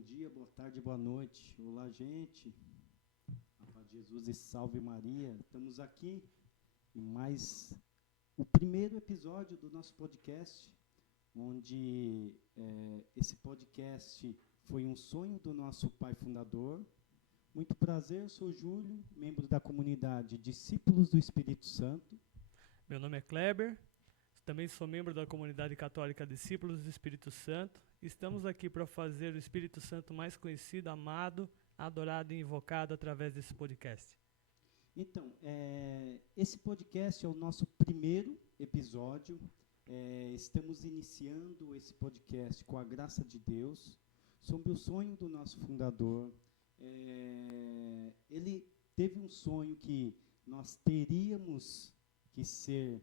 bom dia, boa tarde, boa noite. Olá, gente. A paz de Jesus e salve Maria. Estamos aqui em mais o primeiro episódio do nosso podcast, onde esse podcast foi um sonho do nosso pai fundador. Muito prazer, eu sou Júlio, membro da comunidade Discípulos do Espírito Santo. Meu nome é Kleber, também sou membro da comunidade católica Discípulos do Espírito Santo. Estamos aqui para fazer o Espírito Santo mais conhecido, amado, adorado e invocado através desse podcast. Então, esse podcast é o nosso primeiro episódio. Estamos iniciando esse podcast com a graça de Deus, sobre o sonho do nosso fundador. Ele teve um sonho que nós teríamos que ser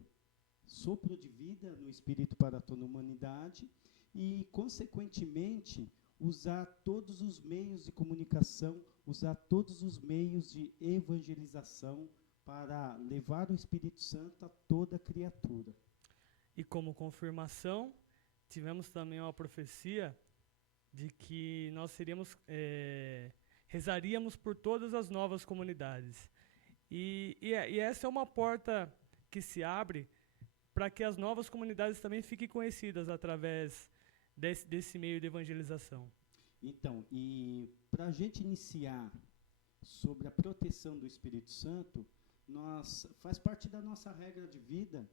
sopro de vida no Espírito para toda a humanidade e, consequentemente, usar todos os meios de comunicação, usar todos os meios de evangelização para levar o Espírito Santo a toda criatura. E como confirmação, tivemos também uma profecia de que nós rezaríamos por todas as novas comunidades. E essa é uma porta que se abre para que as novas comunidades também fiquem conhecidas através desse meio de evangelização. Então, e para a gente iniciar sobre a proteção do Espírito Santo, faz parte da nossa regra de vida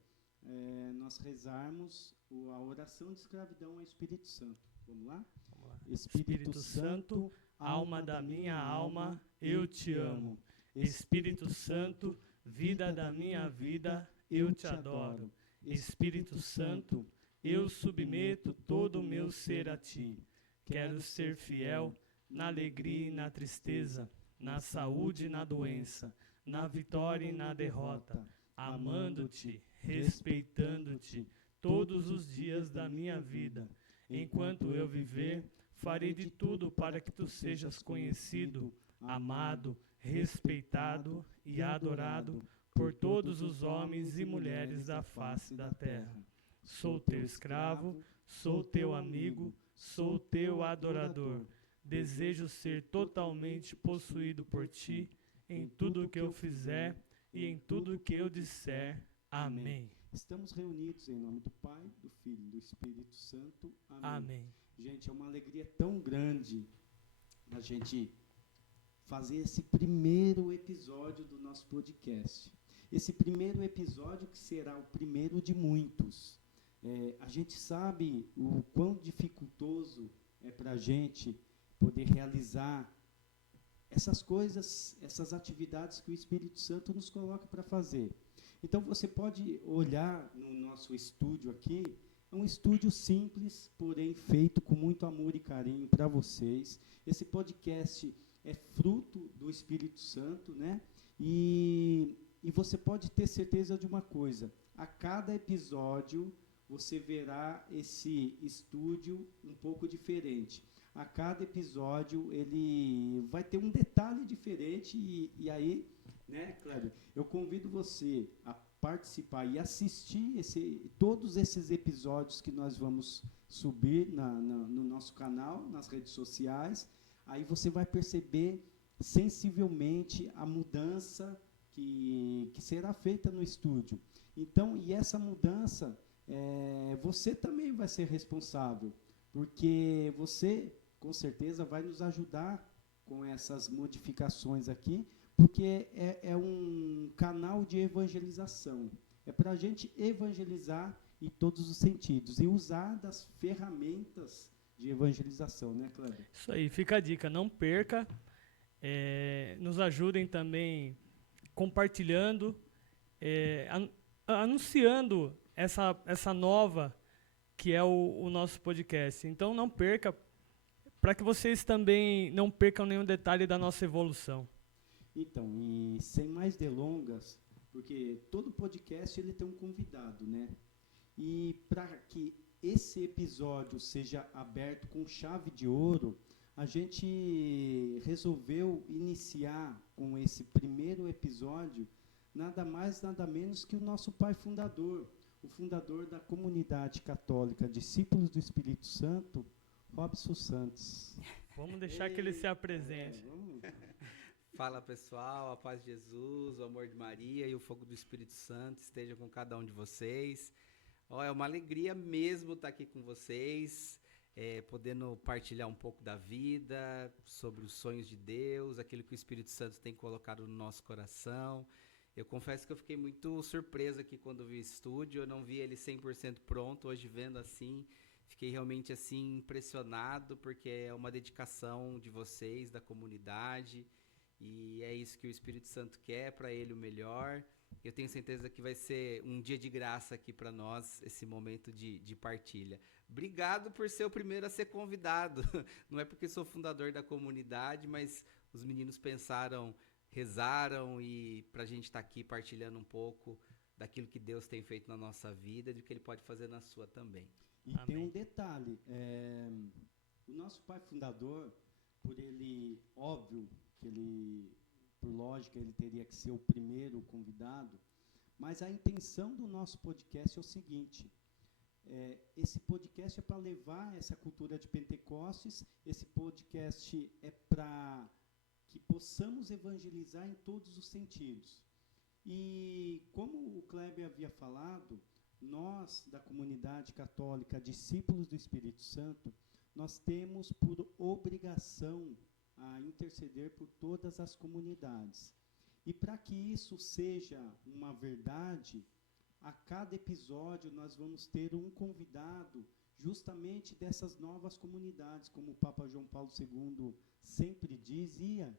nós rezarmos a oração de escravidão ao Espírito Santo. Vamos lá? Vamos lá. Espírito Santo, alma da minha alma, eu te amo. Espírito Santo, vida da minha vida, eu te adoro. Espírito Santo, eu submeto todo o meu ser a ti. Quero ser fiel na alegria e na tristeza, na saúde e na doença, na vitória e na derrota, amando-te, respeitando-te todos os dias da minha vida. Enquanto eu viver, farei de tudo para que tu sejas conhecido, amado, respeitado e adorado por todos os homens e mulheres da face da terra. Sou teu escravo, sou teu amigo, sou teu adorador. Desejo ser totalmente possuído por ti em tudo que eu fizer e em tudo que eu disser. Amém. Estamos reunidos em nome do Pai, do Filho e do Espírito Santo. Amém. Amém. Gente, é uma alegria tão grande a gente fazer esse primeiro episódio do nosso podcast. Esse primeiro episódio que será o primeiro de muitos. A gente sabe o quão dificultoso é para a gente poder realizar essas coisas, essas atividades que o Espírito Santo nos coloca para fazer. Então você pode olhar no nosso estúdio aqui, é um estúdio simples, porém feito com muito amor e carinho para vocês. Esse podcast é fruto do Espírito Santo, né? E você pode ter certeza de uma coisa, a cada episódio você verá esse estúdio um pouco diferente. A cada episódio ele vai ter um detalhe diferente e aí, né, Kleber, eu convido você a participar e assistir todos esses episódios que nós vamos subir no nosso canal, nas redes sociais. Aí você vai perceber sensivelmente a mudança que será feita no estúdio. Então, e essa mudança, você também vai ser responsável, porque você, com certeza, vai nos ajudar com essas modificações aqui, porque é um canal de evangelização. É para a gente evangelizar em todos os sentidos e usar das ferramentas de evangelização, né, Kleber? Isso aí, fica a dica, não perca. Nos ajudem também compartilhando, anunciando essa nova que é o nosso podcast. Então não perca, para que vocês também não percam nenhum detalhe da nossa evolução. Então, e sem mais delongas, porque todo podcast ele tem um convidado, né? E para que esse episódio seja aberto com chave de ouro, a gente resolveu iniciar com esse primeiro episódio nada mais, nada menos que o nosso pai fundador, o fundador da comunidade católica Discípulos do Espírito Santo, Robson Santos. Vamos deixar que ele se apresente. Fala pessoal, a paz de Jesus, o amor de Maria e o fogo do Espírito Santo esteja com cada um de vocês. É uma alegria mesmo estar aqui com vocês, podendo partilhar um pouco da vida, sobre os sonhos de Deus, aquilo que o Espírito Santo tem colocado no nosso coração. Eu confesso que eu fiquei muito surpreso aqui quando vi o estúdio, eu não vi ele 100% pronto, hoje vendo assim, fiquei realmente assim impressionado, porque é uma dedicação de vocês, da comunidade, e é isso que o Espírito Santo quer, para ele o melhor. Eu tenho certeza que vai ser um dia de graça aqui para nós, esse momento de partilha. Obrigado por ser o primeiro a ser convidado, não é porque sou fundador da comunidade, mas os meninos pensaram, rezaram e para a gente estar aqui partilhando um pouco daquilo que Deus tem feito na nossa vida e do que Ele pode fazer na sua também. E Amém. Tem um detalhe, o nosso pai fundador, por ele, óbvio, que ele, por lógica, ele teria que ser o primeiro convidado, mas a intenção do nosso podcast é o seguinte, esse podcast é para levar essa cultura de Pentecostes, esse podcast é para que possamos evangelizar em todos os sentidos. E como o Kleber havia falado, nós, da comunidade católica, discípulos do Espírito Santo, nós temos por obrigação a interceder por todas as comunidades. E para que isso seja uma verdade, a cada episódio nós vamos ter um convidado justamente dessas novas comunidades, como o Papa João Paulo II sempre dizia,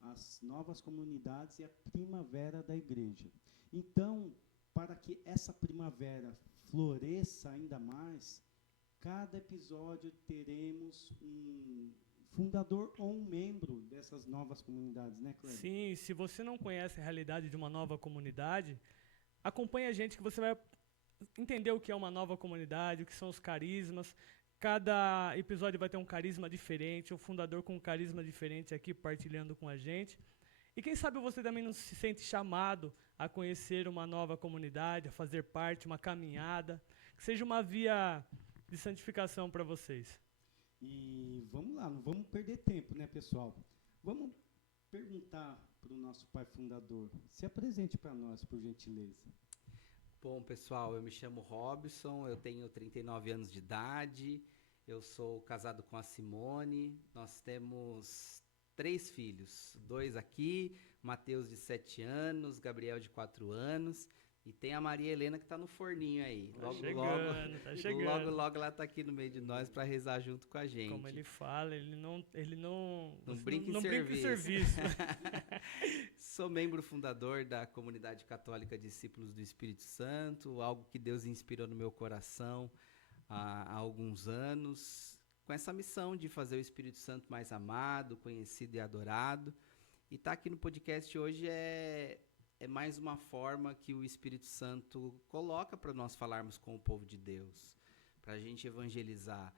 as novas comunidades é a primavera da igreja. Então, para que essa primavera floresça ainda mais, cada episódio teremos um fundador ou um membro dessas novas comunidades, né, Cleber? Sim, se você não conhece a realidade de uma nova comunidade, acompanhe a gente que você vai entender o que é uma nova comunidade, o que são os carismas. Cada episódio vai ter um carisma diferente, um fundador com um carisma diferente aqui partilhando com a gente. E quem sabe você também não se sente chamado a conhecer uma nova comunidade, a fazer parte, uma caminhada, que seja uma via de santificação para vocês. E vamos lá, não vamos perder tempo, né, pessoal? Vamos perguntar para o nosso pai fundador. Se apresente para nós, por gentileza. Bom, pessoal, eu me chamo Robson, eu tenho 39 anos de idade, eu sou casado com a Simone, nós temos 3 filhos, 2 aqui, Mateus de 7 anos, Gabriel de 4 anos, e tem a Maria Helena que está no forninho aí. Tá chegando. Logo ela está aqui no meio de nós para rezar junto com a gente. Como ele fala, ele não brinca em serviço. Sou membro fundador da comunidade católica Discípulos do Espírito Santo, algo que Deus inspirou no meu coração há alguns anos, com essa missão de fazer o Espírito Santo mais amado, conhecido e adorado. E estar aqui no podcast hoje é mais uma forma que o Espírito Santo coloca para nós falarmos com o povo de Deus, para a gente evangelizar,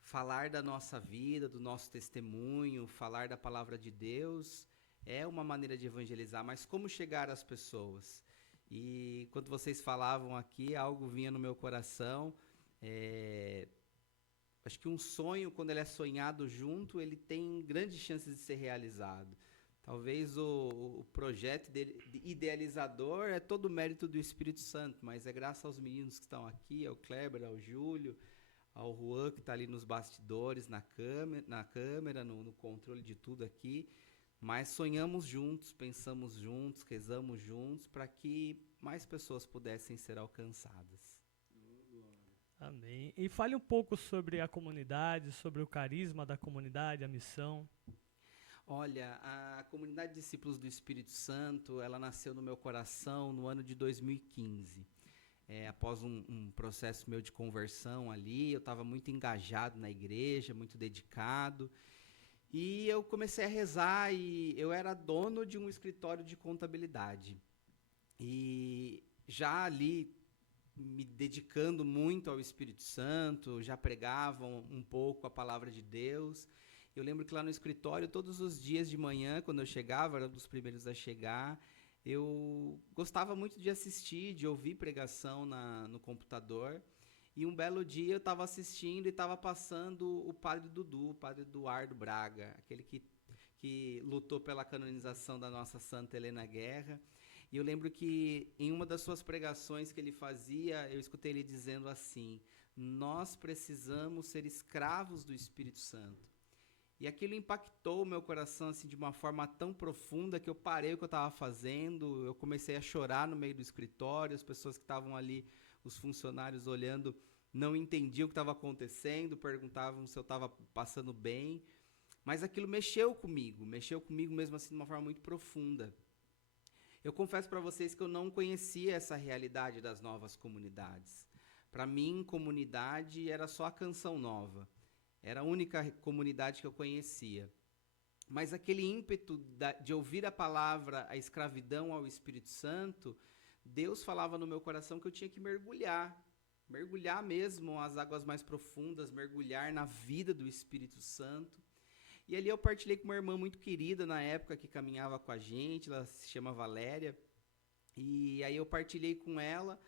falar da nossa vida, do nosso testemunho, falar da palavra de Deus, é uma maneira de evangelizar, mas como chegar às pessoas? E quando vocês falavam aqui, algo vinha no meu coração, acho que um sonho, quando ele é sonhado junto, ele tem grandes chances de ser realizado. Talvez o projeto idealizador é todo o mérito do Espírito Santo, mas é graças aos meninos que estão aqui, ao Kleber, ao Júlio, ao Juan, que está ali nos bastidores, na câmera, no controle de tudo aqui. Mas sonhamos juntos, pensamos juntos, rezamos juntos, para que mais pessoas pudessem ser alcançadas. Amém. E fale um pouco sobre a comunidade, sobre o carisma da comunidade, a missão. Olha, a comunidade de Discípulos do Espírito Santo, ela nasceu no meu coração no ano de 2015. Após um processo meu de conversão ali, eu estava muito engajado na igreja, muito dedicado. E eu comecei a rezar e eu era dono de um escritório de contabilidade. E já ali, me dedicando muito ao Espírito Santo, já pregava um pouco a palavra de Deus. Eu lembro que lá no escritório, todos os dias de manhã, quando eu chegava, era um dos primeiros a chegar, eu gostava muito de assistir, de ouvir pregação no computador. E um belo dia eu estava assistindo e estava passando o padre Dudu, o padre Eduardo Braga, aquele que lutou pela canonização da nossa Santa Helena Guerra. E eu lembro que em uma das suas pregações que ele fazia, eu escutei ele dizendo assim: nós precisamos ser escravos do Espírito Santo. E aquilo impactou o meu coração assim, de uma forma tão profunda que eu parei o que eu estava fazendo, eu comecei a chorar no meio do escritório, as pessoas que estavam ali, os funcionários olhando, não entendiam o que estava acontecendo, perguntavam se eu estava passando bem, mas aquilo mexeu comigo mesmo assim de uma forma muito profunda. Eu confesso para vocês que eu não conhecia essa realidade das novas comunidades. Para mim, comunidade era só a Canção Nova. Era a única comunidade que eu conhecia. Mas aquele ímpeto de ouvir a palavra, a escravidão ao Espírito Santo, Deus falava no meu coração que eu tinha que mergulhar mesmo as águas mais profundas, mergulhar na vida do Espírito Santo. E ali eu partilhei com uma irmã muito querida na época que caminhava com a gente, ela se chama Valéria, e aí eu partilhei com ela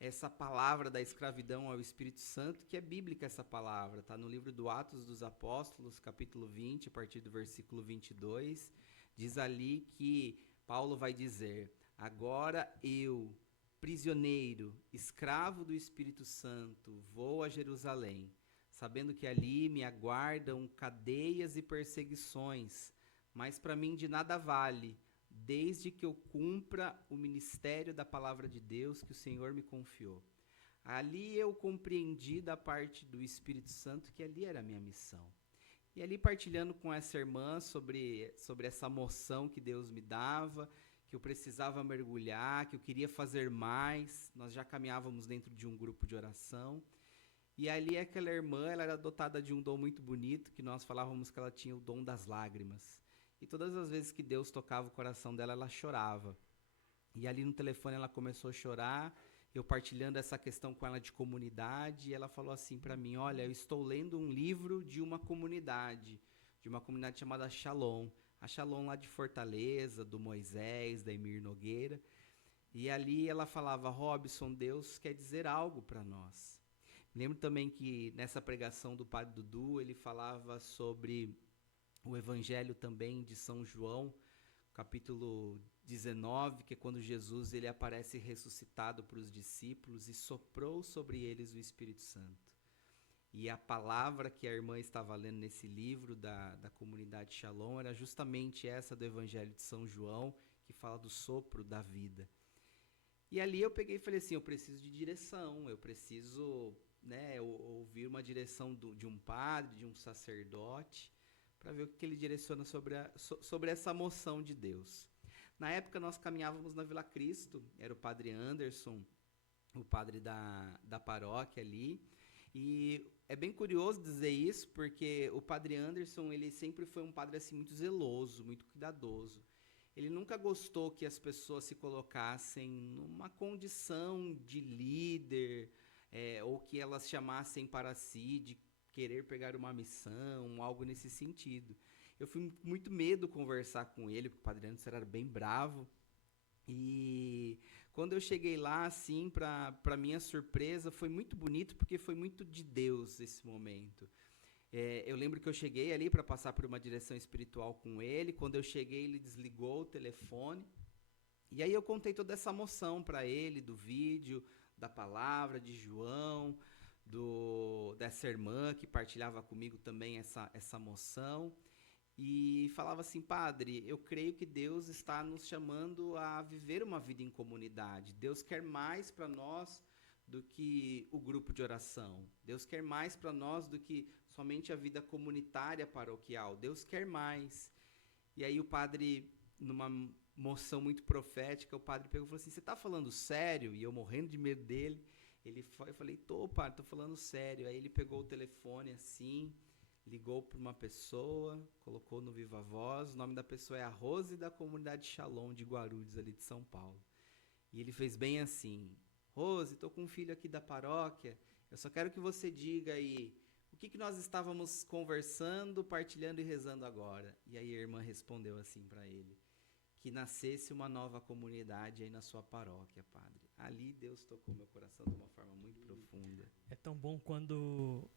essa palavra da escravidão ao Espírito Santo, que é bíblica essa palavra, está no livro do Atos dos Apóstolos, capítulo 20, a partir do versículo 22, diz ali que Paulo vai dizer: agora eu, prisioneiro, escravo do Espírito Santo, vou a Jerusalém, sabendo que ali me aguardam cadeias e perseguições, mas para mim de nada vale, desde que eu cumpra o ministério da palavra de Deus que o Senhor me confiou. Ali eu compreendi da parte do Espírito Santo que ali era a minha missão. E ali partilhando com essa irmã sobre essa moção que Deus me dava, que eu precisava mergulhar, que eu queria fazer mais, nós já caminhávamos dentro de um grupo de oração. E ali aquela irmã, ela era dotada de um dom muito bonito, que nós falávamos que ela tinha o dom das lágrimas. E todas as vezes que Deus tocava o coração dela, ela chorava. E ali no telefone ela começou a chorar, eu partilhando essa questão com ela de comunidade, e ela falou assim para mim: olha, eu estou lendo um livro de uma comunidade chamada Shalom. A Shalom lá de Fortaleza, do Moisés, da Emir Nogueira. E ali ela falava: Robson, Deus quer dizer algo para nós. Lembro também que nessa pregação do Padre Dudu, ele falava sobre o Evangelho também de São João, capítulo 19, que é quando Jesus ele aparece ressuscitado para os discípulos e soprou sobre eles o Espírito Santo. E a palavra que a irmã estava lendo nesse livro da comunidade Shalom era justamente essa do Evangelho de São João, que fala do sopro da vida. E ali eu peguei e falei assim: eu preciso de direção, eu preciso ouvir uma direção de um padre, de um sacerdote, para ver o que ele direciona sobre essa moção de Deus. Na época nós caminhávamos na Vila Cristo, era o padre Anderson, o padre da paróquia ali, e é bem curioso dizer isso, porque o padre Anderson, ele sempre foi um padre assim, muito zeloso, muito cuidadoso. Ele nunca gostou que as pessoas se colocassem numa condição de líder, ou que elas chamassem para si de querer pegar uma missão, algo nesse sentido. Eu fui com muito medo conversar com ele, porque o padre Anderson era bem bravo. E quando eu cheguei lá, assim, para minha surpresa, foi muito bonito, porque foi muito de Deus esse momento. Eu lembro que eu cheguei ali para passar por uma direção espiritual com ele. Quando eu cheguei, ele desligou o telefone. E aí eu contei toda essa moção para ele, do vídeo, da palavra de João, dessa irmã que partilhava comigo também essa moção, e falava assim: padre, eu creio que Deus está nos chamando a viver uma vida em comunidade. Deus quer mais para nós do que o grupo de oração. Deus quer mais para nós do que somente a vida comunitária paroquial. Deus quer mais. E aí o padre, numa moção muito profética, o padre pegou e falou assim: você está falando sério? E eu morrendo de medo dele. Eu falei: tô, padre, tô falando sério. Aí ele pegou o telefone assim, ligou para uma pessoa, colocou no Viva Voz. O nome da pessoa é a Rose, da comunidade Shalom de Guarulhos, ali de São Paulo. E ele fez bem assim: Rose, tô com um filho aqui da paróquia, eu só quero que você diga aí o que nós estávamos conversando, partilhando e rezando agora. E aí a irmã respondeu assim para ele: que nascesse uma nova comunidade aí na sua paróquia, padre. ali Deus tocou meu coração de uma forma muito profunda. É tão bom quando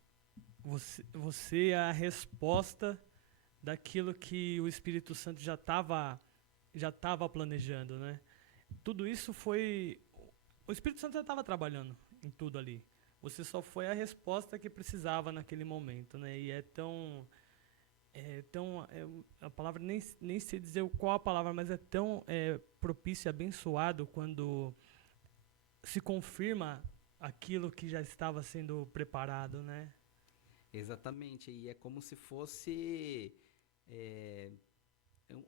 você é a resposta daquilo que o Espírito Santo já estava planejando, né? Tudo isso foi... O Espírito Santo já estava trabalhando em tudo ali. Você só foi a resposta que precisava naquele momento, né? E a palavra, nem sei dizer qual a palavra, mas é tão propício e abençoado quando se confirma aquilo que já estava sendo preparado, né? Exatamente, e é como se fosse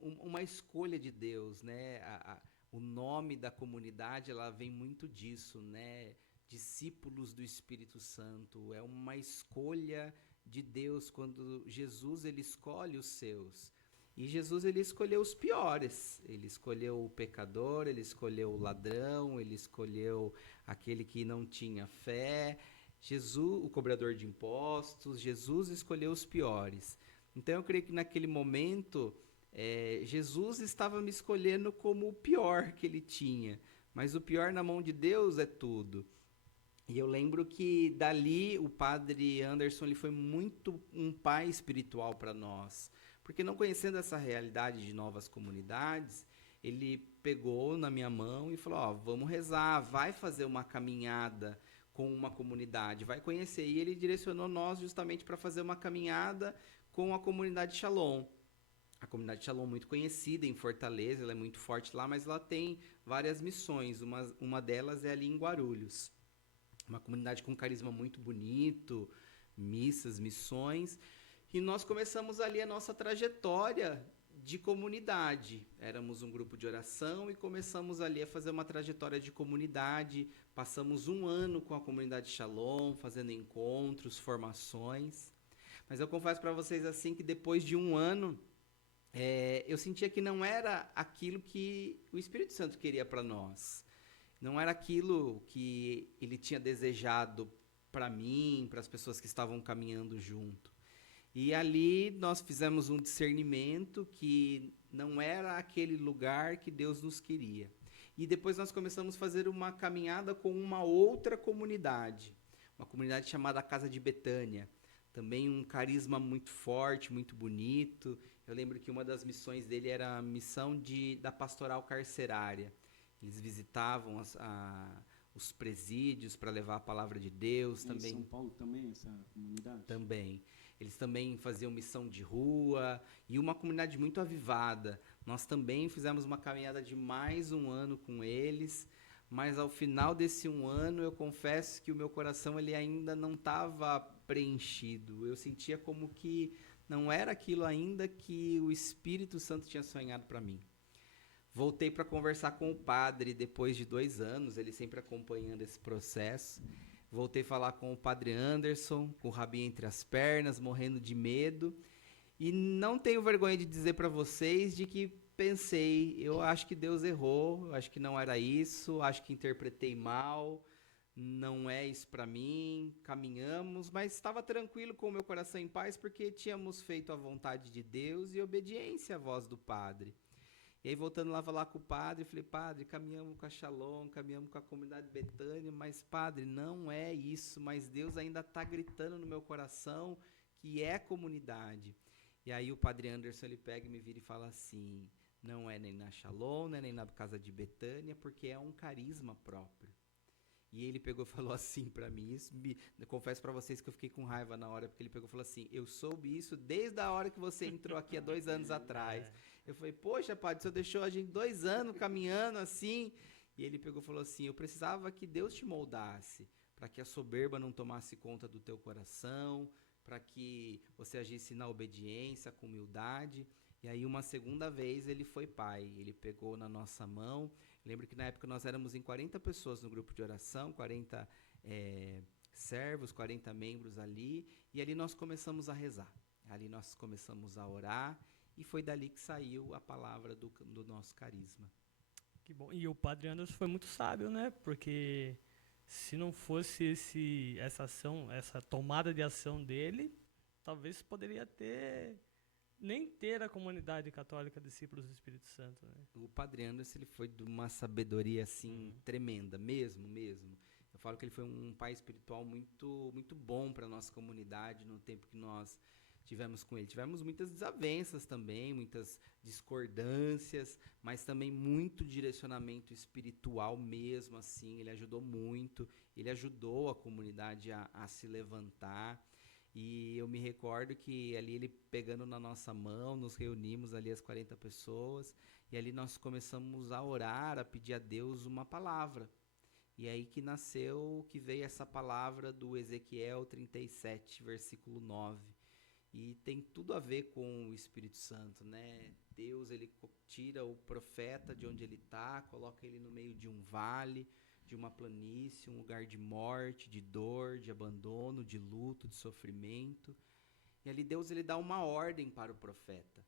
uma escolha de Deus, né? O nome da comunidade, ela vem muito disso, né? Discípulos do Espírito Santo, é uma escolha de Deus quando Jesus ele escolhe os seus. E Jesus ele escolheu os piores, ele escolheu o pecador, ele escolheu o ladrão, ele escolheu aquele que não tinha fé, Jesus, o cobrador de impostos, Jesus escolheu os piores. Então eu creio que naquele momento Jesus estava me escolhendo como o pior que ele tinha, mas o pior na mão de Deus é tudo. E eu lembro que dali o padre Anderson ele foi muito um pai espiritual para nós, porque não conhecendo essa realidade de novas comunidades, ele pegou na minha mão e falou, ó, vamos rezar, vai fazer uma caminhada com uma comunidade, vai conhecer. E ele direcionou nós justamente para fazer uma caminhada com a comunidade Shalom. A comunidade Shalom muito conhecida em Fortaleza, ela é muito forte lá, mas ela tem várias missões, uma delas é ali em Guarulhos. Uma comunidade com um carisma muito bonito, missas, missões, e nós começamos ali a nossa trajetória de comunidade. Éramos um grupo de oração e começamos ali a fazer uma trajetória de comunidade. Passamos 1 ano com a comunidade Shalom, fazendo encontros, formações. Mas eu confesso para vocês assim que depois de 1 ano, eu sentia que não era aquilo que o Espírito Santo queria para nós. Não era aquilo que ele tinha desejado para mim, para as pessoas que estavam caminhando junto. E ali nós fizemos um discernimento que não era aquele lugar que Deus nos queria. E depois nós começamos a fazer uma caminhada com uma outra comunidade, uma comunidade chamada Casa de Betânia. Também um carisma muito forte, muito bonito. Eu lembro que uma das missões dele era a missão da pastoral carcerária. Eles visitavam os presídios para levar a palavra de Deus. Em São Paulo também, essa comunidade? Também. Eles também faziam missão de rua e uma comunidade muito avivada. Nós também fizemos uma caminhada de mais 1 ano com eles, mas ao final desse 1 ano, eu confesso que o meu coração ele ainda não estava preenchido. Eu sentia como que não era aquilo ainda que o Espírito Santo tinha sonhado para mim. Voltei para conversar com o padre depois de 2 anos, ele sempre acompanhando esse processo. Voltei a falar com o padre Anderson, com o rabinho entre as pernas, morrendo de medo. E não tenho vergonha de dizer para vocês de que pensei, eu acho que Deus errou, eu acho que não era isso, acho que interpretei mal, não é isso para mim, caminhamos, mas estava tranquilo com o meu coração em paz porque tínhamos feito a vontade de Deus e obediência à voz do padre. E aí, voltando lá falar com o padre, eu falei, padre, caminhamos com a Shalom, caminhamos com a comunidade Betânia, mas, padre, não é isso, mas Deus ainda está gritando no meu coração que é comunidade. E aí o padre Anderson, ele pega e me vira e fala assim, não é nem na Shalom, não é nem na Casa de Betânia, porque é um carisma próprio. E ele pegou e falou assim para mim, eu confesso para vocês que eu fiquei com raiva na hora, porque ele pegou e falou assim, eu soube isso desde a hora que você entrou aqui há 2 anos atrás. Eu falei, poxa, padre, o senhor deixou a gente 2 anos caminhando assim. E ele pegou e falou assim, eu precisava que Deus te moldasse, para que a soberba não tomasse conta do teu coração, para que você agisse na obediência, com humildade. E aí, uma segunda vez, ele foi pai. Ele pegou na nossa mão. Lembro que na época nós éramos em 40 pessoas no grupo de oração, 40 servos, 40 membros ali. E ali nós começamos a rezar. Ali nós começamos a orar. E foi dali que saiu a palavra do nosso carisma. Que bom. E o padre Anderson foi muito sábio, né? Porque se não fosse essa ação, essa tomada de ação dele, talvez poderia ter nem ter a comunidade católica Discípulos do Espírito Santo, né? O Padre Anderson, ele foi de uma sabedoria, assim, tremenda, mesmo. Eu falo que ele foi um pai espiritual muito, muito bom para a nossa comunidade no tempo que nós tivemos com ele. Tivemos muitas desavenças também, muitas discordâncias, mas também muito direcionamento espiritual mesmo, assim. Ele ajudou muito, ele ajudou a comunidade a se levantar. E eu me recordo que ali ele pegando na nossa mão, nos reunimos ali as 40 pessoas, e ali nós começamos a orar, a pedir a Deus uma palavra. E aí que nasceu, que veio essa palavra do Ezequiel 37, versículo 9. E tem tudo a ver com o Espírito Santo, né? Deus, ele tira o profeta de onde ele está, coloca ele no meio de um vale, de uma planície, um lugar de morte, de dor, de abandono, de luto, de sofrimento. E ali Deus, ele dá uma ordem para o profeta,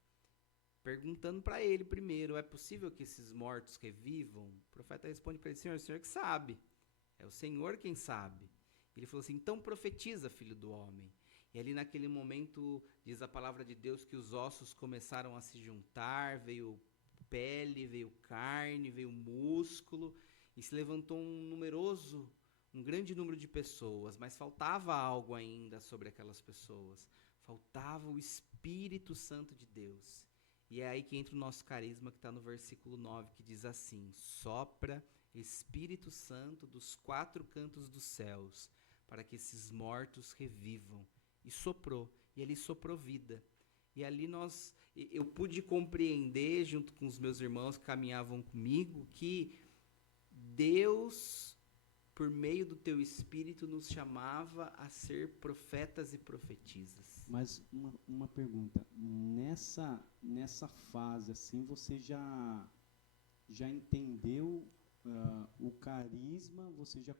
perguntando para ele primeiro: é possível que esses mortos revivam? O profeta responde para ele: Senhor, o Senhor que sabe. É o Senhor quem sabe. Ele falou assim: então profetiza, filho do homem. E ali naquele momento, diz a palavra de Deus, que os ossos começaram a se juntar, veio pele, veio carne, veio músculo, e se levantou um grande número de pessoas, mas faltava algo ainda sobre aquelas pessoas. Faltava o Espírito Santo de Deus. E é aí que entra o nosso carisma, que está no versículo 9, que diz assim: sopra Espírito Santo dos 4 cantos dos céus, para que esses mortos revivam. E soprou, e ele soprou vida. E ali eu pude compreender, junto com os meus irmãos que caminhavam comigo, que Deus, por meio do teu Espírito, nos chamava a ser profetas e profetisas. Mas uma pergunta, nessa fase, assim, você já entendeu o carisma, você já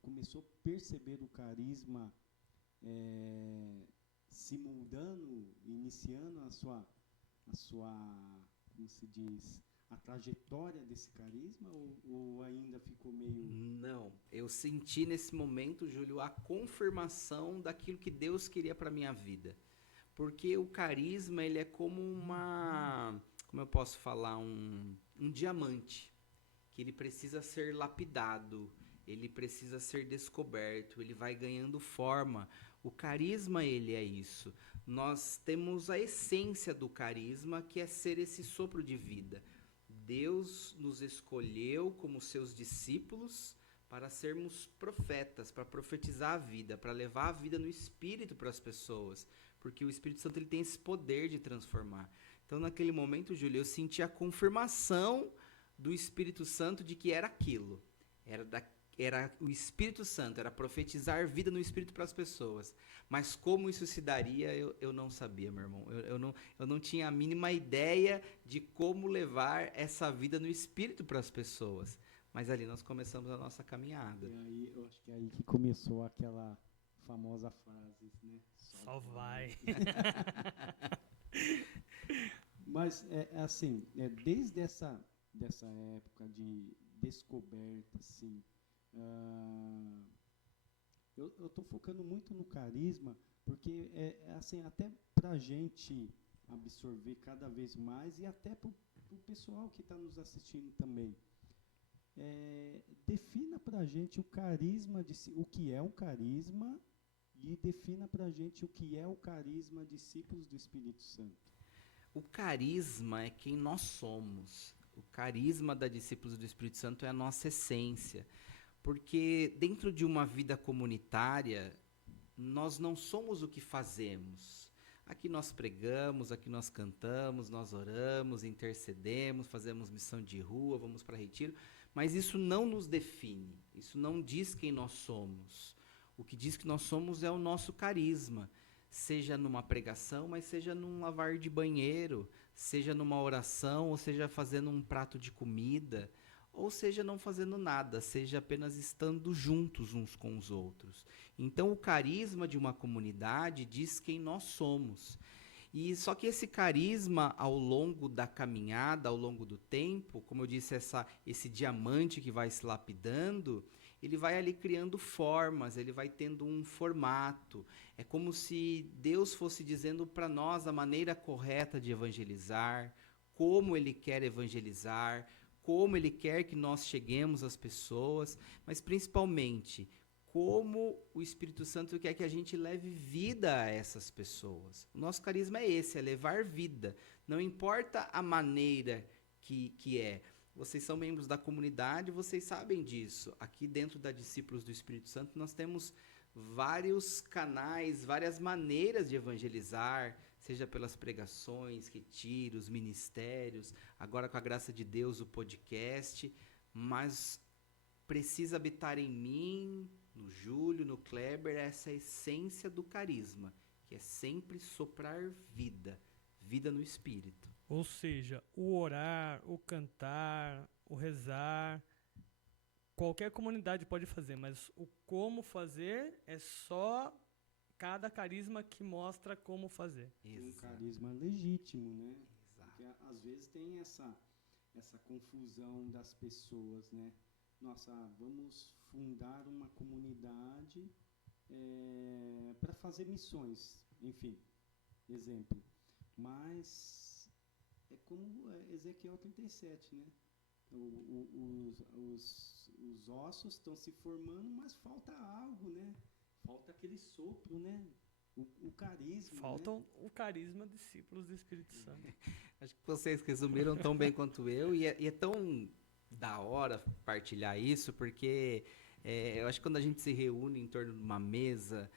começou a perceber o carisma se moldando, iniciando a sua, como se diz, a trajetória desse carisma, ou ainda ficou meio... Não, eu senti nesse momento, Júlio, a confirmação daquilo que Deus queria para minha vida. Porque o carisma, ele é como como eu posso falar, um diamante, que ele precisa ser lapidado, ele precisa ser descoberto, ele vai ganhando forma. O carisma, ele é isso. Nós temos a essência do carisma, que é ser esse sopro de vida. Deus nos escolheu como seus discípulos para sermos profetas, para profetizar a vida, para levar a vida no Espírito para as pessoas, porque o Espírito Santo, ele tem esse poder de transformar. Então, naquele momento, Júlio, eu senti a confirmação do Espírito Santo de que era aquilo. Era o Espírito Santo, era profetizar vida no Espírito para as pessoas. Mas como isso se daria, eu não sabia, meu irmão. Eu não tinha a mínima ideia de como levar essa vida no Espírito para as pessoas. Mas ali nós começamos a nossa caminhada. E aí, eu acho que é aí que começou aquela famosa frase, né? Só vai. Mas, assim, desde dessa época de descoberta, assim, eu estou focando muito no carisma, porque assim, até para a gente absorver cada vez mais, e até para o pessoal que está nos assistindo também. Defina para a gente o carisma, o que é um carisma, e defina para a gente o que é o carisma discípulos do Espírito Santo. O carisma é quem nós somos. O carisma da discípulos do Espírito Santo é a nossa essência. Porque dentro de uma vida comunitária, nós não somos o que fazemos. Aqui nós pregamos, aqui nós cantamos, nós oramos, intercedemos, fazemos missão de rua, vamos para retiro, mas isso não nos define, isso não diz quem nós somos. O que diz que nós somos é o nosso carisma, seja numa pregação, mas seja num lavar de banheiro, seja numa oração, ou seja fazendo um prato de comida, ou seja não fazendo nada, seja apenas estando juntos uns com os outros. Então o carisma de uma comunidade diz quem nós somos. E só que esse carisma, ao longo da caminhada, ao longo do tempo, como eu disse, esse diamante que vai se lapidando, ele vai ali criando formas, ele vai tendo um formato. É como se Deus fosse dizendo para nós a maneira correta de evangelizar, como ele quer evangelizar, como ele quer que nós cheguemos às pessoas, mas principalmente como o Espírito Santo quer que a gente leve vida a essas pessoas. O nosso carisma é esse, é levar vida. Não importa a maneira que é. Vocês são membros da comunidade, vocês sabem disso. Aqui dentro da Discípulos do Espírito Santo nós temos vários canais, várias maneiras de evangelizar, seja pelas pregações, retiros, ministérios, agora com a graça de Deus o podcast, mas precisa habitar em mim, no Júlio, no Kleber, essa essência do carisma, que é sempre soprar vida, vida no Espírito. Ou seja, o orar, o cantar, o rezar, qualquer comunidade pode fazer, mas o como fazer é só cada carisma que mostra como fazer. Um carisma legítimo, né? Exato. Porque às vezes tem essa confusão das pessoas, né? Nossa, vamos fundar uma comunidade para fazer missões, enfim, exemplo. Mas é como Ezequiel 37, né? Os ossos estão se formando, mas falta algo, né? Falta aquele sopro, né? O carisma. Falta né? o carisma discípulos do Espírito Santo. Acho que vocês resumiram tão bem quanto eu, e é tão da hora partilhar isso, porque eu acho que quando a gente se reúne em torno de uma mesa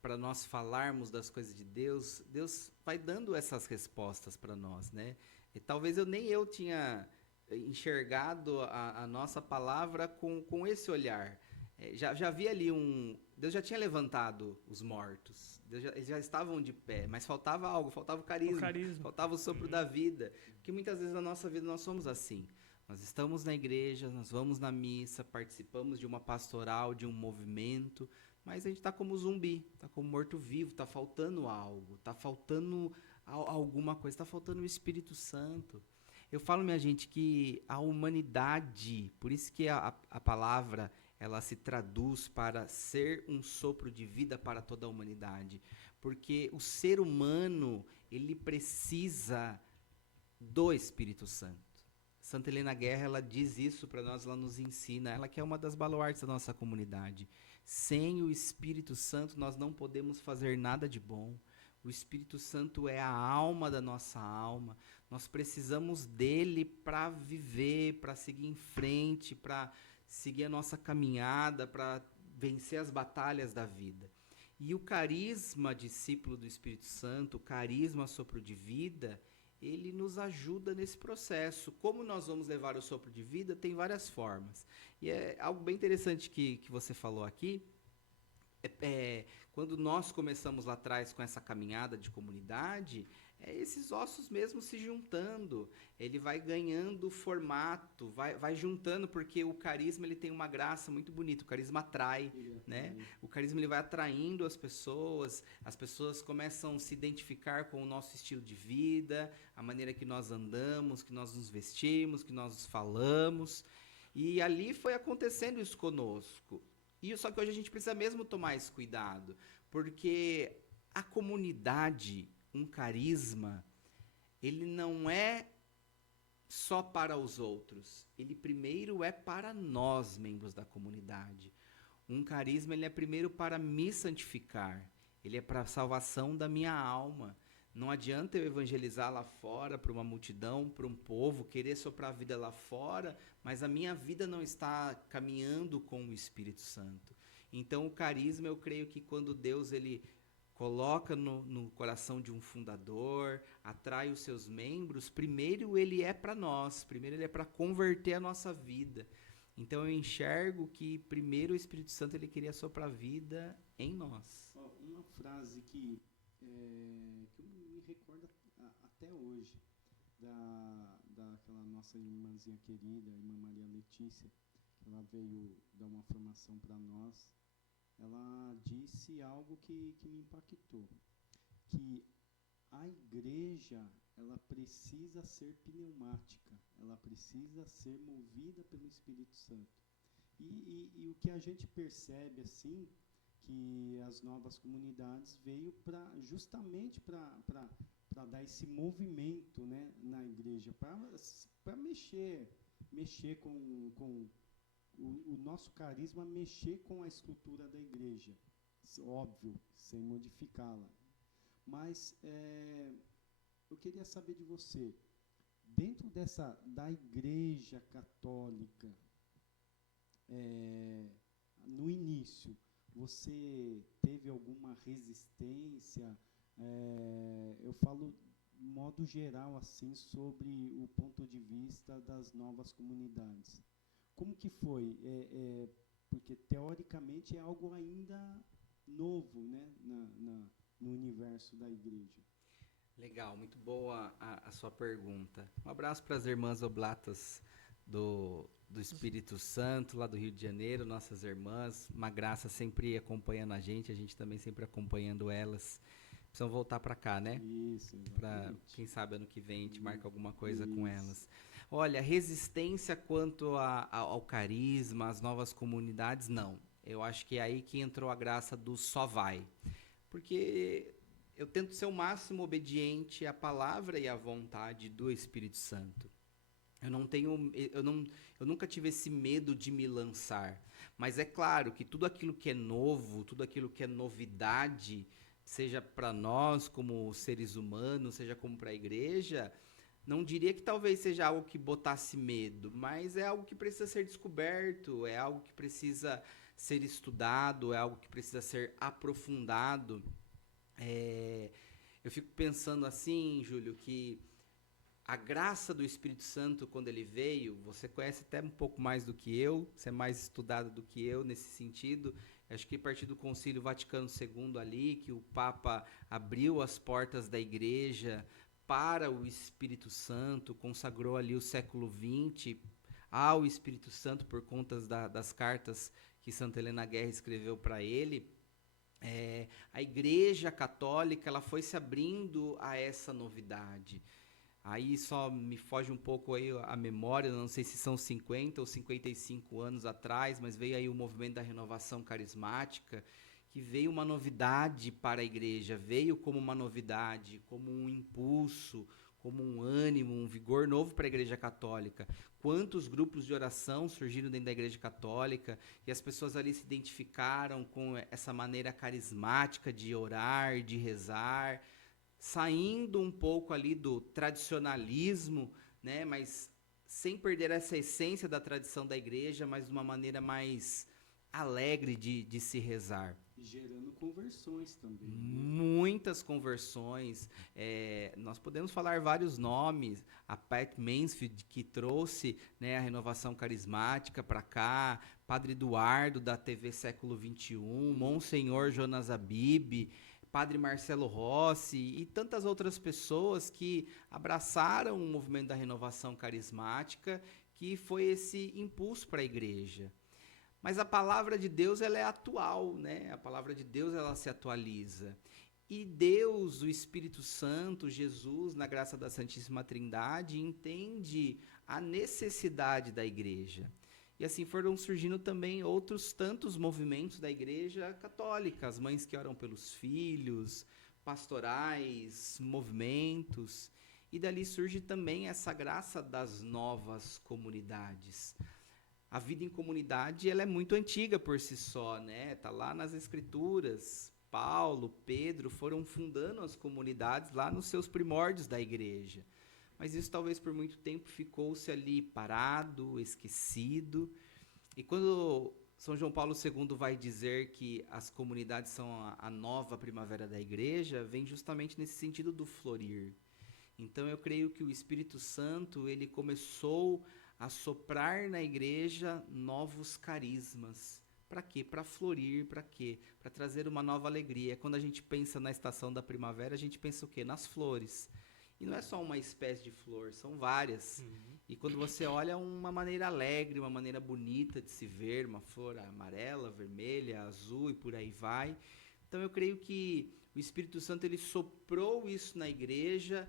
para nós falarmos das coisas de Deus, Deus vai dando essas respostas para nós, né? E talvez nem eu tinha enxergado a nossa palavra com esse olhar. Já havia ali Deus já tinha levantado os mortos, eles já estavam de pé, mas faltava algo, faltava o carisma. Faltava o sopro da vida, porque muitas vezes na nossa vida nós somos assim. Nós estamos na igreja, nós vamos na missa, participamos de uma pastoral, de um movimento, mas a gente está como zumbi, está como morto-vivo, está faltando algo, está faltando alguma coisa, está faltando o Espírito Santo. Eu falo, minha gente, que a humanidade, por isso que a palavra ela se traduz para ser um sopro de vida para toda a humanidade, porque o ser humano ele precisa do Espírito Santo. Santa Helena Guerra, ela diz isso para nós, ela nos ensina, ela que é uma das baluartes da nossa comunidade. Sem o Espírito Santo, nós não podemos fazer nada de bom. O Espírito Santo é a alma da nossa alma. Nós precisamos dele para viver, para seguir em frente, para seguir a nossa caminhada, para vencer as batalhas da vida. E o carisma discípulo do Espírito Santo, o carisma sopro de vida, ele nos ajuda nesse processo. Como nós vamos levar o sopro de vida, tem várias formas. E é algo bem interessante que você falou aqui. Quando nós começamos lá atrás com essa caminhada de comunidade, esses ossos mesmo se juntando, ele vai ganhando formato, vai juntando, porque o carisma ele tem uma graça muito bonita, o carisma atrai, né? O carisma ele vai atraindo as pessoas começam a se identificar com o nosso estilo de vida, a maneira que nós andamos, que nós nos vestimos, que nós nos falamos, e ali foi acontecendo isso conosco. Só que hoje a gente precisa mesmo tomar esse cuidado, porque a comunidade, um carisma, ele não é só para os outros, ele primeiro é para nós, membros da comunidade. Um carisma, ele é primeiro para me santificar, ele é para a salvação da minha alma. Não adianta eu evangelizar lá fora para uma multidão, para um povo, querer soprar a vida lá fora, mas a minha vida não está caminhando com o Espírito Santo. Então o carisma, eu creio que quando Deus ele coloca no coração de um fundador, atrai os seus membros, primeiro ele é para nós, primeiro ele é para converter a nossa vida. Então eu enxergo que primeiro o Espírito Santo ele queria soprar a vida em nós. Uma frase que eu me recordo até hoje, daquela nossa irmãzinha querida, a irmã Maria Letícia, que ela veio dar uma formação para nós. Ela disse algo que me impactou, que a igreja ela precisa ser pneumática, ela precisa ser movida pelo Espírito Santo. E o que a gente percebe, assim, que as novas comunidades veio justamente para dar esse movimento, né, na igreja, para mexer com o nosso carisma, mexer com a estrutura da igreja, óbvio, sem modificá-la. Mas eu queria saber de você, dentro da igreja católica, no início, você teve alguma resistência? Eu falo de modo geral, assim, sobre o ponto de vista das novas comunidades. Como que foi? Porque, teoricamente, é algo ainda novo, né, no universo da igreja. Legal, muito boa a sua pergunta. Um abraço para as irmãs oblatas do Espírito Santo, lá do Rio de Janeiro, nossas irmãs. Uma graça sempre acompanhando a gente também sempre acompanhando elas. Precisam voltar para cá, né? Isso, para quem sabe ano que vem a gente marca alguma coisa com elas. Olha, resistência quanto ao carisma, às novas comunidades, não. Eu acho que é aí que entrou a graça do só vai. Porque eu tento ser o máximo obediente à palavra e à vontade do Espírito Santo. Eu nunca tive esse medo de me lançar. Mas é claro que tudo aquilo que é novo, tudo aquilo que é novidade, seja para nós como seres humanos, seja como para a igreja, não diria que talvez seja algo que botasse medo, mas é algo que precisa ser descoberto, é algo que precisa ser estudado, é algo que precisa ser aprofundado. Eu fico pensando assim, Júlio, que a graça do Espírito Santo, quando ele veio, você conhece até um pouco mais do que eu, você é mais estudado do que eu nesse sentido. Acho que a partir do Concílio Vaticano II ali, que o Papa abriu as portas da igreja para o Espírito Santo, consagrou ali o século XX ao Espírito Santo por conta das cartas que Santa Helena Guerra escreveu para ele. A Igreja Católica ela foi se abrindo a essa novidade. Aí só me foge um pouco aí a memória, não sei se são 50 ou 55 anos atrás, mas veio aí o movimento da renovação carismática, que veio uma novidade para a igreja, veio como uma novidade, como um impulso, como um ânimo, um vigor novo para a igreja católica. Quantos grupos de oração surgiram dentro da igreja católica e as pessoas ali se identificaram com essa maneira carismática de orar, de rezar, saindo um pouco ali do tradicionalismo, né, mas sem perder essa essência da tradição da igreja, mas de uma maneira mais alegre de se rezar. Gerando conversões também. Muitas conversões. Nós podemos falar vários nomes. A Pat Mansfield, que trouxe, né, a renovação carismática para cá, Padre Eduardo, da TV Século XXI, Monsenhor Jonas Abib, Padre Marcelo Rossi e tantas outras pessoas que abraçaram o movimento da renovação carismática, que foi esse impulso para a igreja. Mas a palavra de Deus ela é atual, né? A palavra de Deus ela se atualiza. E Deus, o Espírito Santo, Jesus, na graça da Santíssima Trindade, entende a necessidade da igreja. E assim foram surgindo também outros tantos movimentos da igreja católica, as mães que oram pelos filhos, pastorais, movimentos. E dali surge também essa graça das novas comunidades. A vida em comunidade ela é muito antiga por si só, né? Tá lá nas Escrituras. Paulo, Pedro foram fundando as comunidades lá nos seus primórdios da igreja. Mas isso talvez por muito tempo ficou-se ali parado, esquecido. E quando São João Paulo II vai dizer que as comunidades são a nova primavera da igreja, vem justamente nesse sentido do florir. Então eu creio que o Espírito Santo ele começou a soprar na igreja novos carismas. Para quê? Para florir, para quê? Para trazer uma nova alegria. Quando a gente pensa na estação da primavera, a gente pensa o quê? Nas flores. E não é só uma espécie de flor, são várias. E quando você olha, uma maneira alegre, uma maneira bonita de se ver, uma flor amarela, vermelha, azul e por aí vai. Então eu creio que o Espírito Santo ele soprou isso na igreja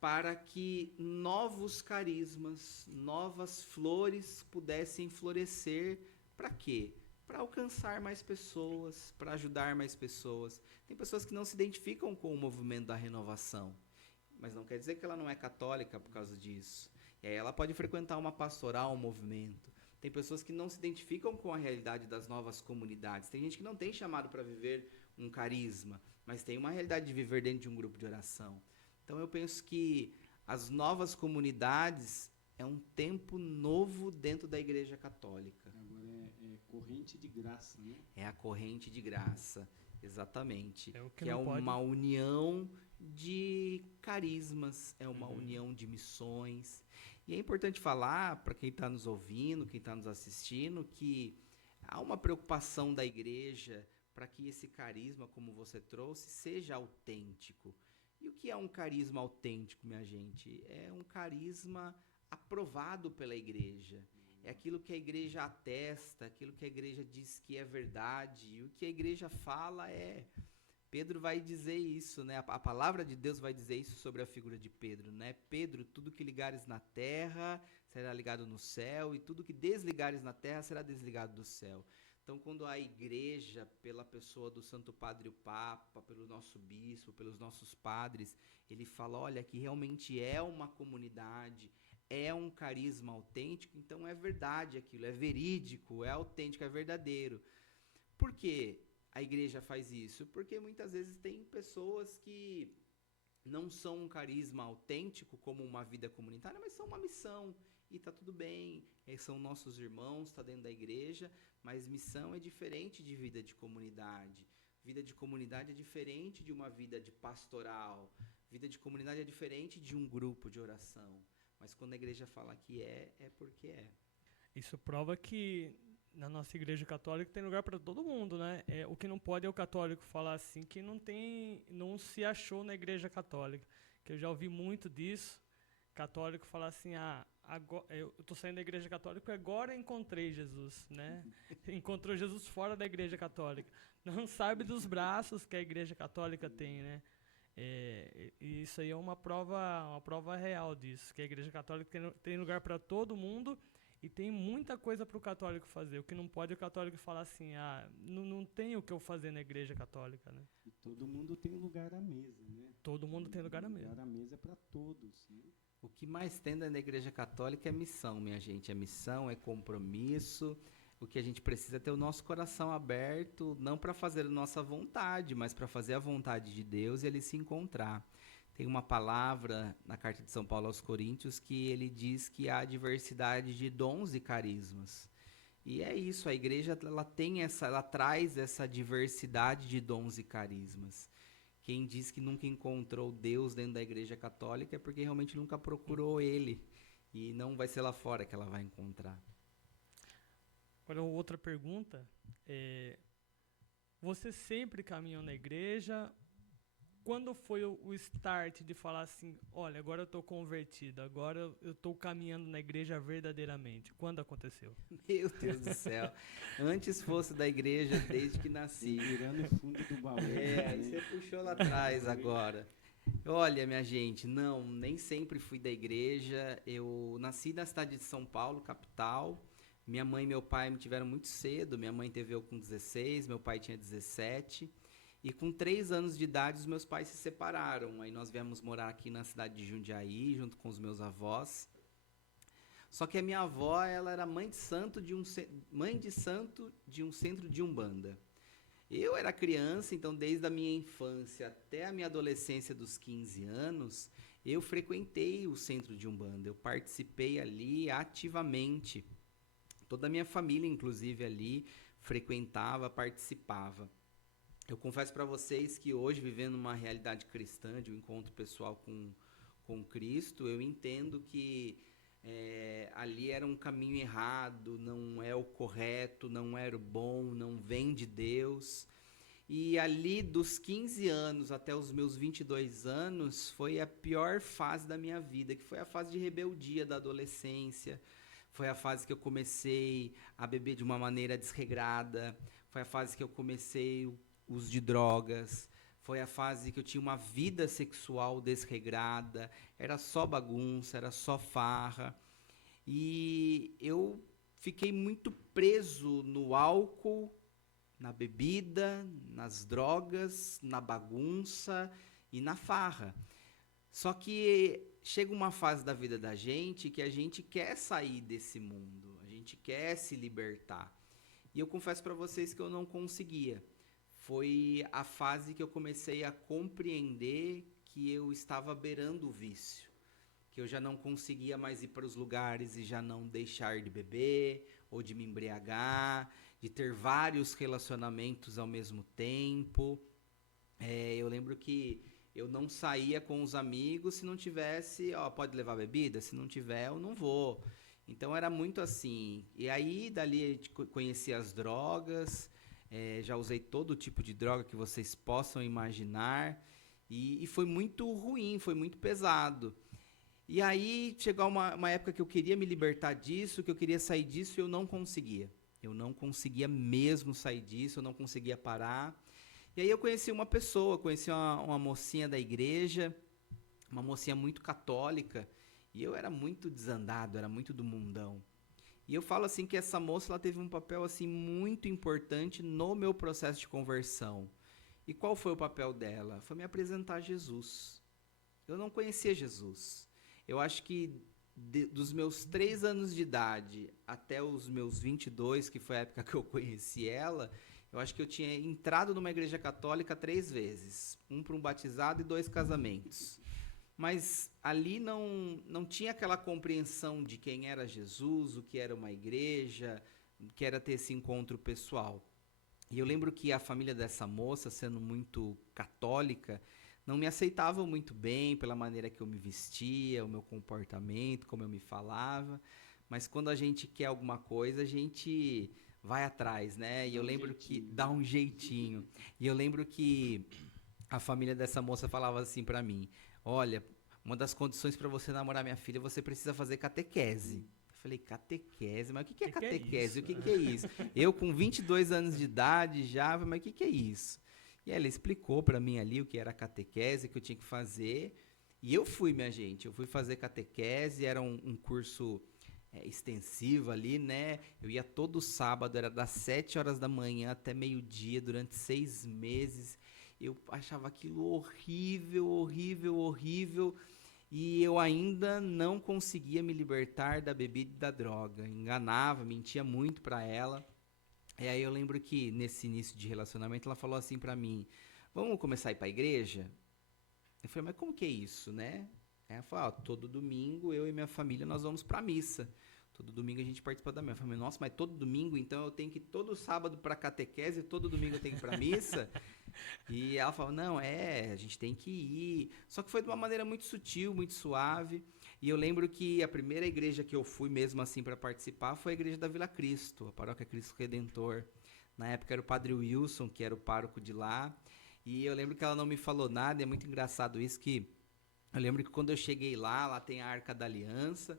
para que novos carismas, novas flores pudessem florescer Para quê? Para alcançar mais pessoas, para ajudar mais pessoas. Tem pessoas que não se identificam com o movimento da renovação, mas não quer dizer que ela não é católica por causa disso. E aí ela pode frequentar uma pastoral, um movimento. Tem pessoas que não se identificam com a realidade das novas comunidades. Tem gente que não tem chamado para viver um carisma, mas tem uma realidade de viver dentro de um grupo de oração. Então eu penso que as novas comunidades é um tempo novo dentro da Igreja Católica. Agora é corrente de graça, né? É a corrente de graça, exatamente. É o que que é não pode. uma união de carismas, é uma união de missões. E é importante falar para quem está nos ouvindo, quem está nos assistindo, que há uma preocupação da igreja para que esse carisma, como você trouxe, seja autêntico. E o que é um carisma autêntico, minha gente? É um carisma aprovado pela igreja. É aquilo que a igreja atesta, aquilo que a igreja diz que é verdade. E o que a igreja fala é... Pedro vai dizer isso, né? A palavra de Deus vai dizer isso sobre a figura de Pedro, né? Pedro, tudo que ligares na terra será ligado no céu, e tudo que desligares na terra será desligado do céu. Então, quando a igreja, pela pessoa do Santo Padre o Papa, pelo nosso bispo, pelos nossos padres, ele fala, olha, que realmente é uma comunidade, é um carisma autêntico, então é verdade aquilo, é verídico, é autêntico, é verdadeiro. Por quê? A igreja faz isso? Porque muitas vezes tem pessoas que não são um carisma autêntico como uma vida comunitária, mas são uma missão, e está tudo bem, são nossos irmãos, está dentro da igreja, mas missão é diferente de vida de comunidade. Vida de comunidade é diferente de uma vida de pastoral, vida de comunidade é diferente de um grupo de oração, mas quando a igreja fala que é porque é. Isso prova que na nossa igreja católica tem lugar para todo mundo, né? O que não pode é o católico falar assim que não se achou na igreja católica. Que eu já ouvi muito disso. Católico falar assim, agora, eu estou saindo da igreja católica e agora encontrei Jesus, né? Encontrou Jesus fora da igreja católica. Não sabe dos braços que a igreja católica tem, né? E isso aí é uma prova real disso, que a igreja católica tem lugar para todo mundo. E tem muita coisa para o católico fazer. O que não pode é o católico falar assim, não tem o que eu fazer na igreja católica, né? E todo mundo tem lugar à mesa, né? Todo mundo tem lugar à mesa. Lugar à mesa é para todos, né? O que mais tem na igreja católica é missão, minha gente. É missão, é compromisso. O que a gente precisa é ter o nosso coração aberto, não para fazer a nossa vontade, mas para fazer a vontade de Deus e ele se encontrar. Tem uma palavra na carta de São Paulo aos Coríntios que ele diz que há diversidade de dons e carismas. E é isso, a igreja ela traz essa diversidade de dons e carismas. Quem diz que nunca encontrou Deus dentro da igreja católica é porque realmente nunca procurou ele. E não vai ser lá fora que ela vai encontrar. Agora, outra pergunta. Você sempre caminhou na igreja? Quando foi o start de falar assim, olha, agora eu estou convertido, agora eu estou caminhando na igreja verdadeiramente? Quando aconteceu? Meu Deus do céu. Antes fosse da igreja desde que nasci. Virando o fundo do baú. Aí você puxou lá atrás agora. Olha, minha gente, não, nem sempre fui da igreja. Eu nasci na cidade de São Paulo, capital. Minha mãe e meu pai me tiveram muito cedo. Minha mãe teve eu com 16, meu pai tinha 17. E com 3 anos de idade, os meus pais se separaram. Aí nós viemos morar aqui na cidade de Jundiaí, junto com os meus avós. Só que a minha avó, ela era mãe de santo de um centro de Umbanda. Eu era criança, então desde a minha infância até a minha adolescência dos 15 anos, eu frequentei o centro de Umbanda. Eu participei ali ativamente. Toda a minha família, inclusive, ali frequentava, participava. Eu confesso para vocês que hoje, vivendo uma realidade cristã, de um encontro pessoal com Cristo, eu entendo que ali era um caminho errado, não é o correto, não era o bom, não vem de Deus. E ali, dos 15 anos até os meus 22 anos, foi a pior fase da minha vida, que foi a fase de rebeldia da adolescência. Foi a fase que eu comecei a beber de uma maneira desregrada. Foi a fase que eu comecei uso de drogas, foi a fase que eu tinha uma vida sexual desregrada, era só bagunça, era só farra, e eu fiquei muito preso no álcool, na bebida, nas drogas, na bagunça e na farra. Só que chega uma fase da vida da gente que a gente quer sair desse mundo, a gente quer se libertar. E eu confesso para vocês que eu não conseguia. Foi a fase que eu comecei a compreender que eu estava beirando o vício, que eu já não conseguia mais ir para os lugares e já não deixar de beber ou de me embriagar, de ter vários relacionamentos ao mesmo tempo. Eu lembro que eu não saía com os amigos se não tivesse, pode levar bebida? Se não tiver, eu não vou. Então era muito assim. E aí, dali, a gente conhecia as drogas, já usei todo tipo de droga que vocês possam imaginar. E foi muito ruim, foi muito pesado. E aí, chegou uma época que eu queria me libertar disso, que eu queria sair disso, e eu não conseguia. Eu não conseguia mesmo sair disso, eu não conseguia parar. E aí eu conheci uma pessoa, conheci uma mocinha da igreja, uma mocinha muito católica, e eu era muito desandado, era muito do mundão. E eu falo assim que essa moça ela teve um papel assim muito importante no meu processo de conversão. E qual foi o papel dela? Foi me apresentar a Jesus. Eu não conhecia Jesus. Eu acho que dos meus 3 anos de idade até os meus 22, que foi a época que eu conheci ela, eu acho que eu tinha entrado numa igreja católica 3 vezes. 1 para um batizado e 2 casamentos. Mas ali não tinha aquela compreensão de quem era Jesus, o que era uma igreja, o que era ter esse encontro pessoal. E eu lembro que a família dessa moça, sendo muito católica, não me aceitava muito bem pela maneira que eu me vestia, o meu comportamento, como eu me falava. Mas quando a gente quer alguma coisa, a gente vai atrás, né? E eu lembro que dá um jeitinho. E eu lembro que a família dessa moça falava assim pra mim: olha, uma das condições para você namorar minha filha, você precisa fazer catequese. Eu falei, catequese? Mas o que é catequese? O que é isso? Eu com 22 anos de idade já, mas o que é isso? E ela explicou para mim ali o que era catequese, que eu tinha que fazer. E eu fui, minha gente, eu fui fazer catequese, era um curso extensivo ali, né? Eu ia todo sábado, era das 7 horas da manhã até meio-dia, durante 6 meses. Eu achava aquilo horrível, horrível, horrível. E eu ainda não conseguia me libertar da bebida e da droga. Enganava, mentia muito para ela. E aí eu lembro que nesse início de relacionamento ela falou assim pra mim: vamos começar a ir pra igreja? Eu falei, mas como que é isso, né? Aí ela falou, todo domingo eu e minha família nós vamos pra missa. Todo domingo a gente participa da missa. Eu falei, nossa, mas todo domingo então eu tenho que ir todo sábado pra catequese e todo domingo eu tenho que ir pra missa? E ela falou, não, a gente tem que ir. Só que foi de uma maneira muito sutil, muito suave. E eu lembro que a primeira igreja que eu fui mesmo assim para participar foi a igreja da Vila Cristo, a paróquia Cristo Redentor. Na época era o padre Wilson, que era o pároco de lá. E eu lembro que ela não me falou nada, e é muito engraçado isso, que eu lembro que quando eu cheguei lá tem a Arca da Aliança,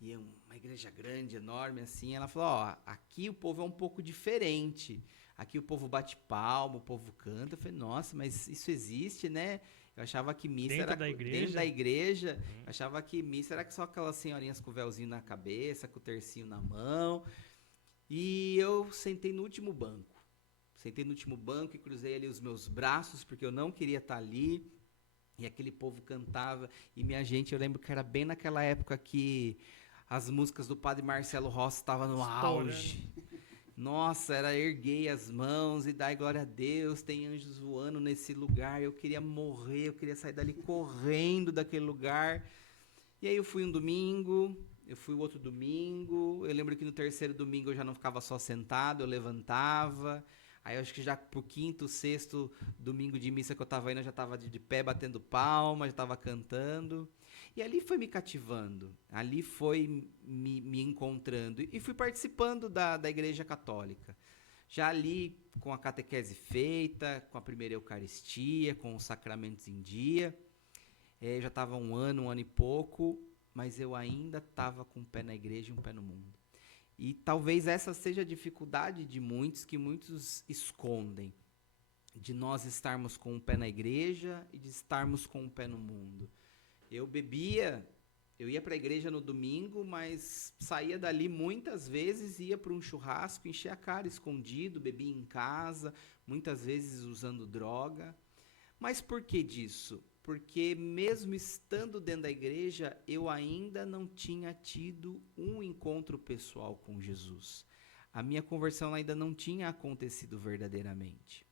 e é uma igreja grande, enorme assim. Ela falou, aqui o povo é um pouco diferente. Aqui o povo bate palma, o povo canta. Eu falei, nossa, mas isso existe, né? Eu achava que missa Dentro era da igreja? dentro da igreja. Eu achava que missa era só aquelas senhorinhas com o véuzinho na cabeça, com o tercinho na mão. E eu sentei no último banco. Sentei no último banco e cruzei ali os meus braços, porque eu não queria estar ali. E aquele povo cantava. E minha gente, eu lembro que era bem naquela época que as músicas do Padre Marcelo Rossi estavam no auge. Nossa, era erguei as mãos e dai glória a Deus, tem anjos voando nesse lugar. Eu queria morrer, eu queria sair dali correndo daquele lugar. E aí eu fui um domingo, eu fui o outro domingo. Eu lembro que no terceiro domingo eu já não ficava só sentado, eu levantava. Aí eu acho que já pro 5º, 6º domingo de missa que eu tava indo, eu já tava de pé batendo palma, já tava cantando. E ali foi me cativando, ali foi me encontrando. E fui participando da Igreja Católica. Já ali com a catequese feita, com a primeira Eucaristia, com os sacramentos em dia. Já estava um ano e pouco, mas eu ainda estava com um pé na igreja e um pé no mundo. E talvez essa seja a dificuldade de muitos, que muitos escondem. De nós estarmos com um pé na igreja e de estarmos com um pé no mundo. Eu bebia Eu ia para a igreja no domingo, mas saía dali muitas vezes, ia para um churrasco, enchia a cara escondido, bebia em casa, muitas vezes usando droga. Mas por que disso? Porque mesmo estando dentro da igreja, eu ainda não tinha tido um encontro pessoal com Jesus. A minha conversão ainda não tinha acontecido verdadeiramente.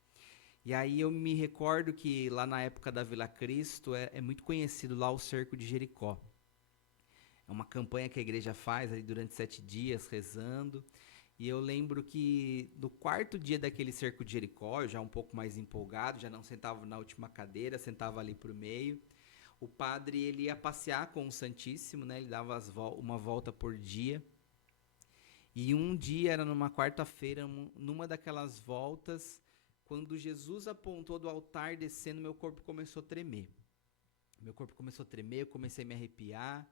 E aí eu me recordo que lá na época da Vila Cristo é muito conhecido lá o Cerco de Jericó. É uma campanha que a igreja faz ali durante 7 dias, rezando. E eu lembro que no 4º dia daquele Cerco de Jericó, eu já um pouco mais empolgado, já não sentava na última cadeira, sentava ali para o meio. O padre ele ia passear com o Santíssimo, né? Ele dava uma volta por dia. E um dia, era numa quarta-feira, numa daquelas voltas, quando Jesus apontou do altar descendo, meu corpo começou a tremer. Meu corpo começou a tremer, eu comecei a me arrepiar.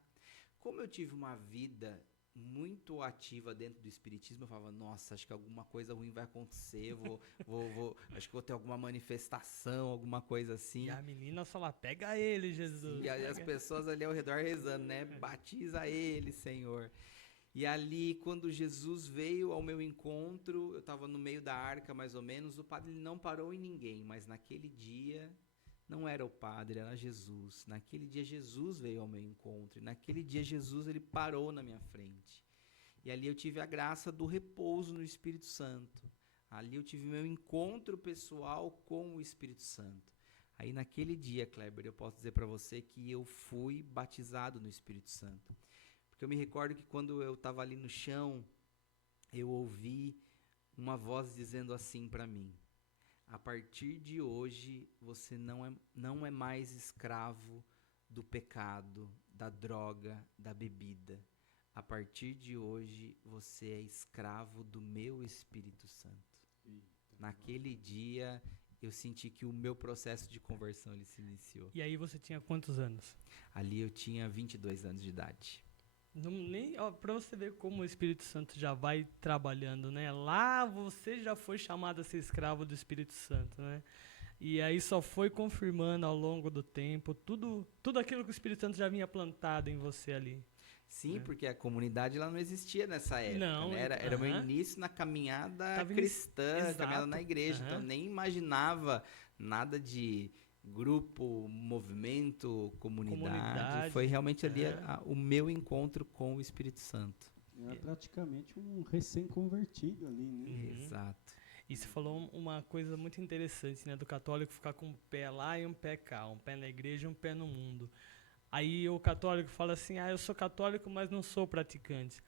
Como eu tive uma vida muito ativa dentro do espiritismo, eu falava, nossa, acho que alguma coisa ruim vai acontecer, acho que vou ter alguma manifestação, alguma coisa assim. E a menina só lá, pega ele, Jesus. E as pessoas ali ao redor rezando, né? Batiza ele, Senhor. E ali, quando Jesus veio ao meu encontro, eu estava no meio da arca, mais ou menos, o padre não parou em ninguém, mas naquele dia não era o padre, era Jesus. Naquele dia Jesus veio ao meu encontro, e naquele dia Jesus ele parou na minha frente. E ali eu tive a graça do repouso no Espírito Santo. Ali eu tive meu encontro pessoal com o Espírito Santo. Aí naquele dia, Kleber, eu posso dizer para você que eu fui batizado no Espírito Santo. Porque eu me recordo que quando eu estava ali no chão, eu ouvi uma voz dizendo assim para mim: a partir de hoje, você não é mais escravo do pecado, da droga, da bebida. A partir de hoje, você é escravo do meu Espírito Santo. Naquele dia, eu senti que o meu processo de conversão ele se iniciou. E aí você tinha quantos anos? Ali eu tinha 22 anos de idade. Para você ver como o Espírito Santo já vai trabalhando, né? Lá você já foi chamado a ser escravo do Espírito Santo, né? E aí só foi confirmando ao longo do tempo tudo aquilo que o Espírito Santo já vinha plantado em você ali. Sim, porque a comunidade ela não existia nessa época, Não, né? Era o meu início na caminhada cristã, caminhada na igreja. Então eu nem imaginava nada de grupo, movimento, comunidade. Foi realmente ali o meu encontro com o Espírito Santo. Era praticamente um recém-convertido ali, né? Exato. E você falou uma coisa muito interessante, né? Do católico ficar com um pé lá e um pé cá, um pé na igreja e um pé no mundo. Aí o católico fala assim, eu sou católico, mas não sou praticante.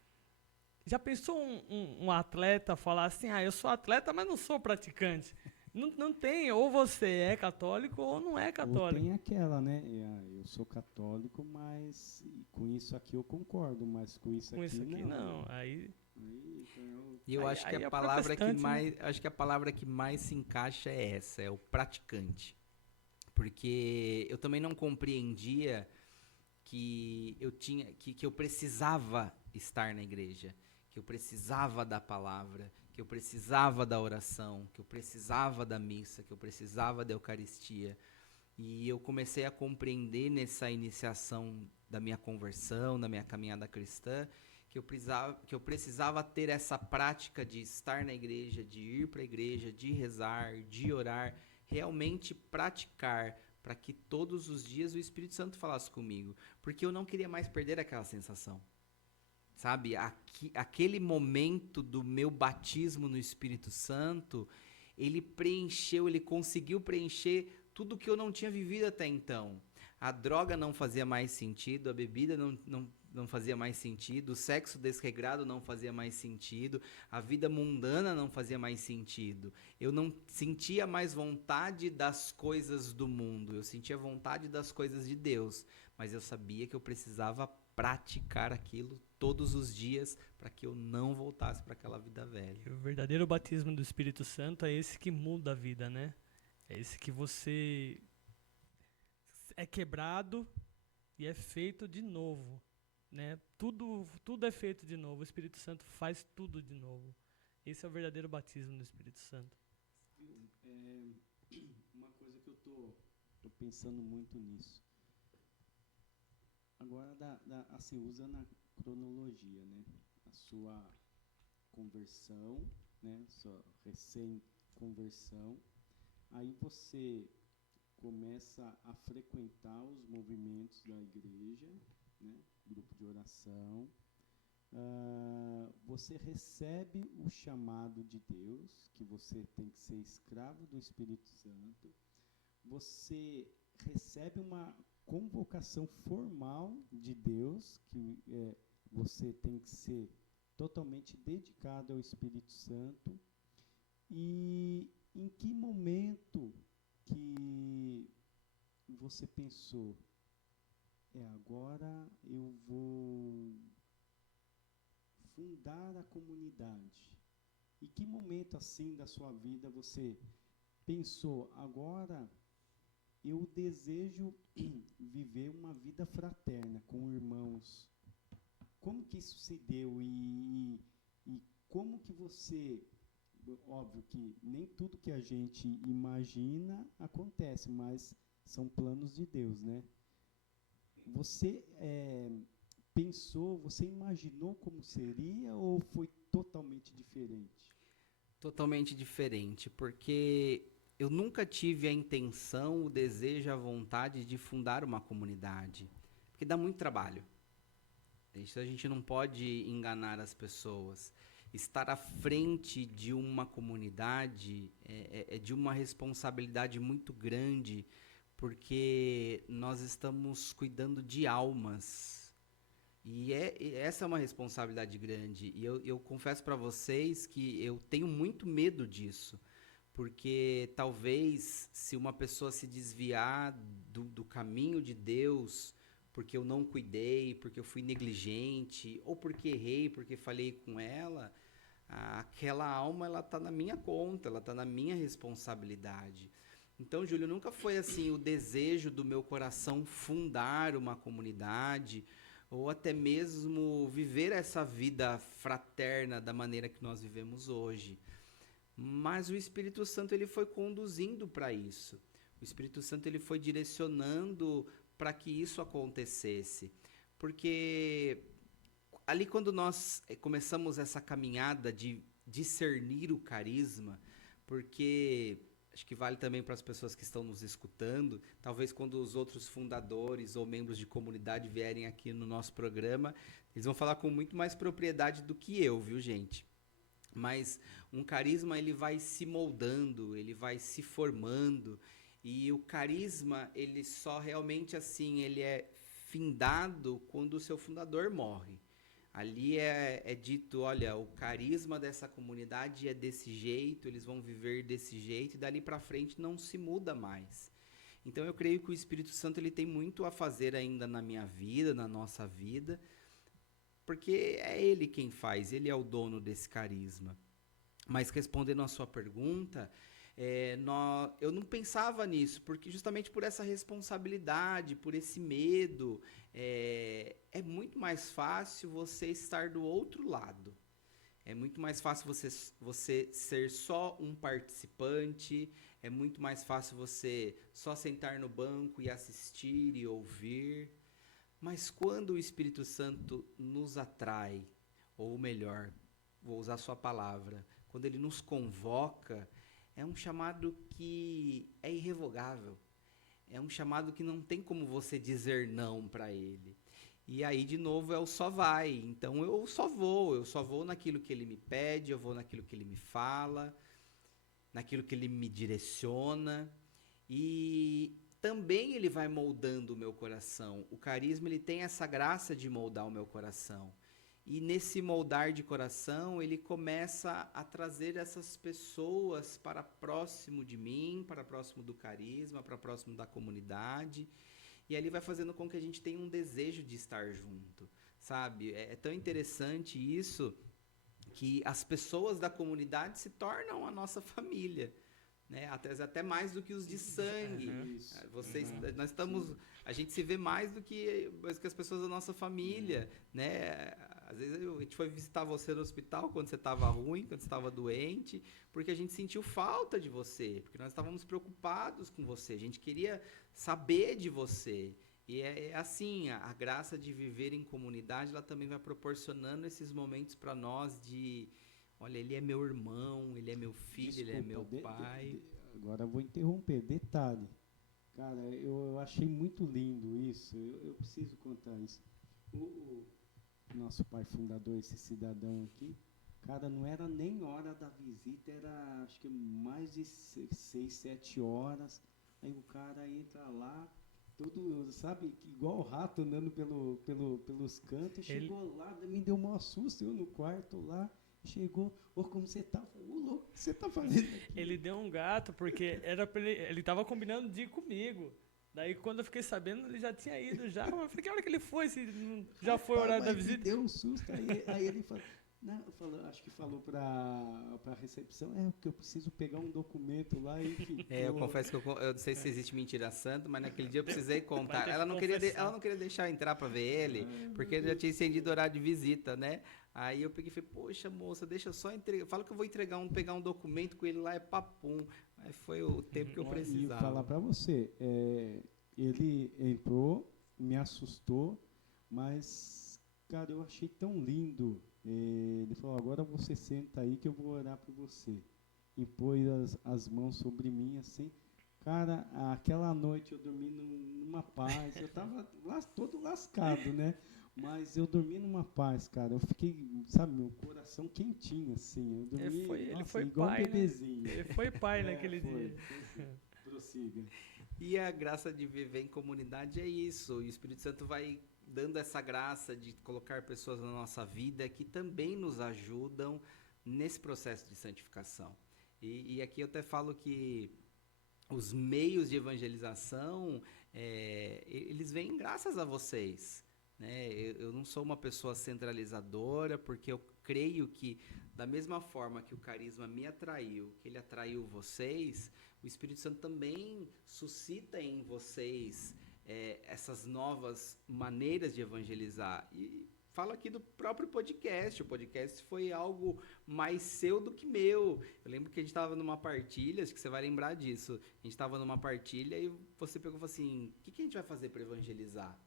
Já pensou um atleta falar assim, eu sou atleta, mas não sou praticante? Não tem, ou você é católico ou não é católico. Ou tem aquela, né? Eu sou católico, mas com isso aqui eu concordo, mas com isso aqui não. E eu acho que a palavra que mais, acho que a palavra que mais se encaixa é essa, é o praticante. Porque eu também não compreendia que eu precisava estar na igreja, que eu precisava da palavra, que eu precisava da oração, que eu precisava da missa, que eu precisava da Eucaristia. E eu comecei a compreender nessa iniciação da minha conversão, da minha caminhada cristã, que eu precisava ter essa prática de estar na igreja, de ir para a igreja, de rezar, de orar, realmente praticar, para que todos os dias o Espírito Santo falasse comigo. Porque eu não queria mais perder aquela sensação. Sabe, aquele momento do meu batismo no Espírito Santo, ele conseguiu preencher tudo que eu não tinha vivido até então. A droga não fazia mais sentido, a bebida não fazia mais sentido, o sexo desregrado não fazia mais sentido, a vida mundana não fazia mais sentido. Eu não sentia mais vontade das coisas do mundo, eu sentia vontade das coisas de Deus, mas eu sabia que eu precisava praticar aquilo todos os dias para que eu não voltasse para aquela vida velha. E o verdadeiro batismo do Espírito Santo é esse que muda a vida, né? É esse que você é quebrado e é feito de novo, né? Tudo é feito de novo. O Espírito Santo faz tudo de novo. Esse é o verdadeiro batismo do Espírito Santo. Uma coisa que eu tô pensando muito nisso. Agora, assim, usando a cronologia, né? A sua conversão, né? Sua recém-conversão. Aí você começa a frequentar os movimentos da igreja, né? Grupo de oração. Você recebe o chamado de Deus, que você tem que ser escravo do Espírito Santo. Você recebe uma convocação formal de Deus, que você tem que ser totalmente dedicado ao Espírito Santo. E em que momento que você pensou, agora eu vou fundar a comunidade? E que momento assim da sua vida você pensou, agora eu desejo viver uma vida fraterna com irmãos? Como que isso se deu e como que você... Óbvio que nem tudo que a gente imagina acontece, mas são planos de Deus, né? Você pensou, você imaginou como seria ou foi totalmente diferente? Totalmente diferente, porque eu nunca tive a intenção, o desejo, a vontade de fundar uma comunidade, porque dá muito trabalho. Isso a gente não pode enganar as pessoas. Estar à frente de uma comunidade é de uma responsabilidade muito grande, porque nós estamos cuidando de almas. E essa é uma responsabilidade grande. E eu confesso para vocês que eu tenho muito medo disso, porque talvez se uma pessoa se desviar do caminho de Deus, porque eu não cuidei, porque eu fui negligente, ou porque errei, porque falei com ela, aquela alma ela está na minha conta, ela está na minha responsabilidade. Então, Júlio, nunca foi assim o desejo do meu coração fundar uma comunidade, ou até mesmo viver essa vida fraterna da maneira que nós vivemos hoje. Mas o Espírito Santo ele foi conduzindo para isso. O Espírito Santo ele foi direcionando para que isso acontecesse. Porque ali quando nós começamos essa caminhada de discernir o carisma, porque acho que vale também para as pessoas que estão nos escutando, talvez quando os outros fundadores ou membros de comunidade vierem aqui no nosso programa, eles vão falar com muito mais propriedade do que eu, viu, gente? Mas um carisma ele vai se moldando, ele vai se formando, e o carisma ele só realmente assim, ele é findado quando o seu fundador morre. Ali é dito, olha, o carisma dessa comunidade é desse jeito, eles vão viver desse jeito, e dali para frente não se muda mais. Então eu creio que o Espírito Santo ele tem muito a fazer ainda na minha vida, na nossa vida, porque é ele quem faz, ele é o dono desse carisma. Mas respondendo a sua pergunta, eu não pensava nisso, porque justamente por essa responsabilidade, por esse medo, é muito mais fácil você estar do outro lado. É muito mais fácil você ser só um participante, é muito mais fácil você só sentar no banco e assistir e ouvir. Mas quando o Espírito Santo nos atrai, ou melhor, vou usar a sua palavra, quando ele nos convoca, é um chamado que é irrevogável. É um chamado que não tem como você dizer não para ele. E aí, de novo, é o só vai. Então, eu só vou naquilo que ele me pede, eu vou naquilo que ele me fala, naquilo que ele me direciona. E também ele vai moldando o meu coração. O carisma ele tem essa graça de moldar o meu coração. E nesse moldar de coração, ele começa a trazer essas pessoas para próximo de mim, para próximo do carisma, para próximo da comunidade. E ali vai fazendo com que a gente tenha um desejo de estar junto, sabe? É tão interessante isso, que as pessoas da comunidade se tornam a nossa família, né? Até mais do que os de sangue. Nós estamos, a gente se vê mais do que as pessoas da nossa família, né? Às vezes a gente foi visitar você no hospital quando você estava ruim, quando você estava doente, porque a gente sentiu falta de você, porque nós estávamos preocupados com você, a gente queria saber de você. E é assim, a graça de viver em comunidade, ela também vai proporcionando esses momentos para nós de, olha, ele é meu irmão, ele é meu filho, ele é meu pai. Agora eu vou interromper. Detalhe. Cara, eu achei muito lindo isso. Eu preciso contar isso. O nosso pai fundador, esse cidadão aqui, cara, não era nem hora da visita, era acho que mais de 6, 7 horas. Aí o cara entra lá, todo, sabe, igual o rato andando pelos cantos. Chegou lá, me deu um maior susto, eu no quarto lá. Chegou, como você tá? Ô, louco, o que você tá fazendo aqui? Ele deu um gato porque era pra ele tava combinando de ir comigo. Daí quando eu fiquei sabendo, ele já tinha ido já. Eu falei, que hora que ele foi? Se já foi o horário da visita? Ele deu um susto, aí ele falou, não, acho que falou pra recepção, porque eu preciso pegar um documento lá e ficou. Eu confesso que eu não sei se existe mentira santa, mas naquele dia eu precisei contar. Ela não queria deixar eu entrar pra ver ele, porque ele já tinha estendido o horário de visita, né? Aí eu peguei e falei, poxa, moça, deixa eu só entregar. Fala que eu vou pegar um documento com ele lá, é papum. Aí foi o tempo que eu precisava. E falar pra você, ele entrou, me assustou, mas, cara, eu achei tão lindo. Ele falou, agora você senta aí que eu vou orar por você. E pôs as mãos sobre mim, assim. Cara, aquela noite eu dormi numa paz. Eu tava todo lascado, né? Mas eu dormi numa paz, cara. Eu fiquei, sabe, meu coração quentinho, assim. Eu dormi, ele foi igual pai, um bebezinho. Né? Ele foi pai naquele dia. Prossiga. E a graça de viver em comunidade é isso. E o Espírito Santo vai dando essa graça de colocar pessoas na nossa vida que também nos ajudam nesse processo de santificação. E aqui eu até falo que os meios de evangelização, eles vêm graças a vocês. Né? Eu não sou uma pessoa centralizadora, porque eu creio que, da mesma forma que o carisma me atraiu, que ele atraiu vocês, o Espírito Santo também suscita em vocês essas novas maneiras de evangelizar. E falo aqui do próprio podcast. O podcast foi algo mais seu do que meu. Eu lembro que a gente estava numa partilha, acho que você vai lembrar disso. A gente estava numa partilha e você pegou e falou assim, o que a gente vai fazer para evangelizar?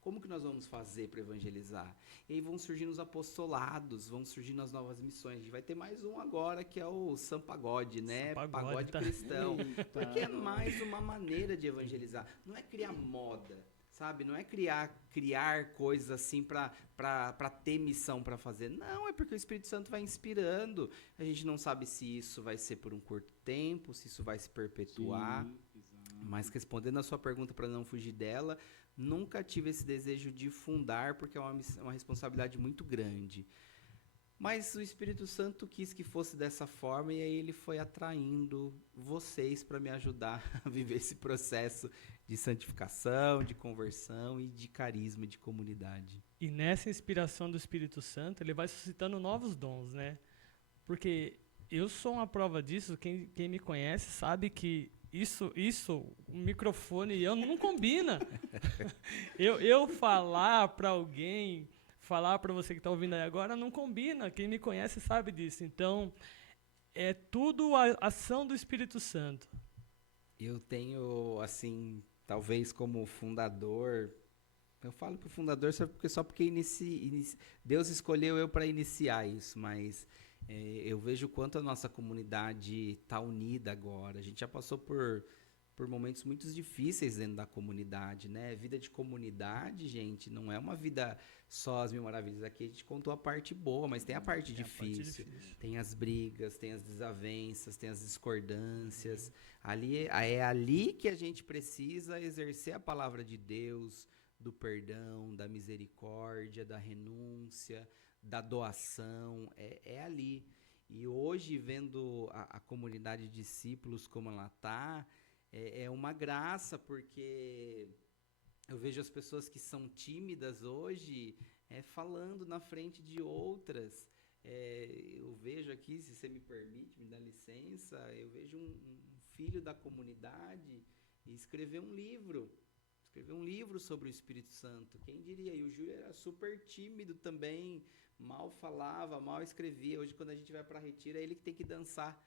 Como que nós vamos fazer para evangelizar? E aí vão surgindo os apostolados, vão surgindo as novas missões. A gente vai ter mais um agora, que é o Sampagode, né? Pagode cristão. Porque é mais uma maneira de evangelizar. Não é criar moda, sabe? Não é criar coisas assim para ter missão para fazer. Não, é porque o Espírito Santo vai inspirando. A gente não sabe se isso vai ser por um curto tempo, se isso vai se perpetuar. Sim, mas respondendo a sua pergunta para não fugir dela, nunca tive esse desejo de fundar, porque é uma responsabilidade muito grande. Mas o Espírito Santo quis que fosse dessa forma, e aí ele foi atraindo vocês para me ajudar a viver esse processo de santificação, de conversão e de carisma de comunidade. E nessa inspiração do Espírito Santo, ele vai suscitando novos dons, né? Porque eu sou uma prova disso, quem me conhece sabe que o microfone e eu não combina. eu falar para alguém, falar para você que está ouvindo aí agora, não combina. Quem me conhece sabe disso. Então, é tudo a ação do Espírito Santo. Eu tenho, assim, talvez como fundador, eu falo que o fundador só porque Deus escolheu eu para iniciar isso, mas eu vejo o quanto a nossa comunidade está unida agora. A gente já passou por momentos muito difíceis dentro da comunidade, né? Vida de comunidade, gente, não é uma vida só as mil maravilhas. Aqui a gente contou a parte boa, mas tem a parte difícil. Tem as brigas, tem as desavenças, tem as discordâncias. É ali que a gente precisa exercer a palavra de Deus, do perdão, da misericórdia, da renúncia, da doação, é ali. E hoje, vendo a comunidade de discípulos como ela está, é uma graça, porque eu vejo as pessoas que são tímidas hoje falando na frente de outras. Eu vejo aqui, se você me permite, me dá licença, eu vejo um filho da comunidade escrever um livro sobre o Espírito Santo. Quem diria? E o Júlio era super tímido também, mal falava, mal escrevia. Hoje, quando a gente vai para retiro, é ele que tem que dançar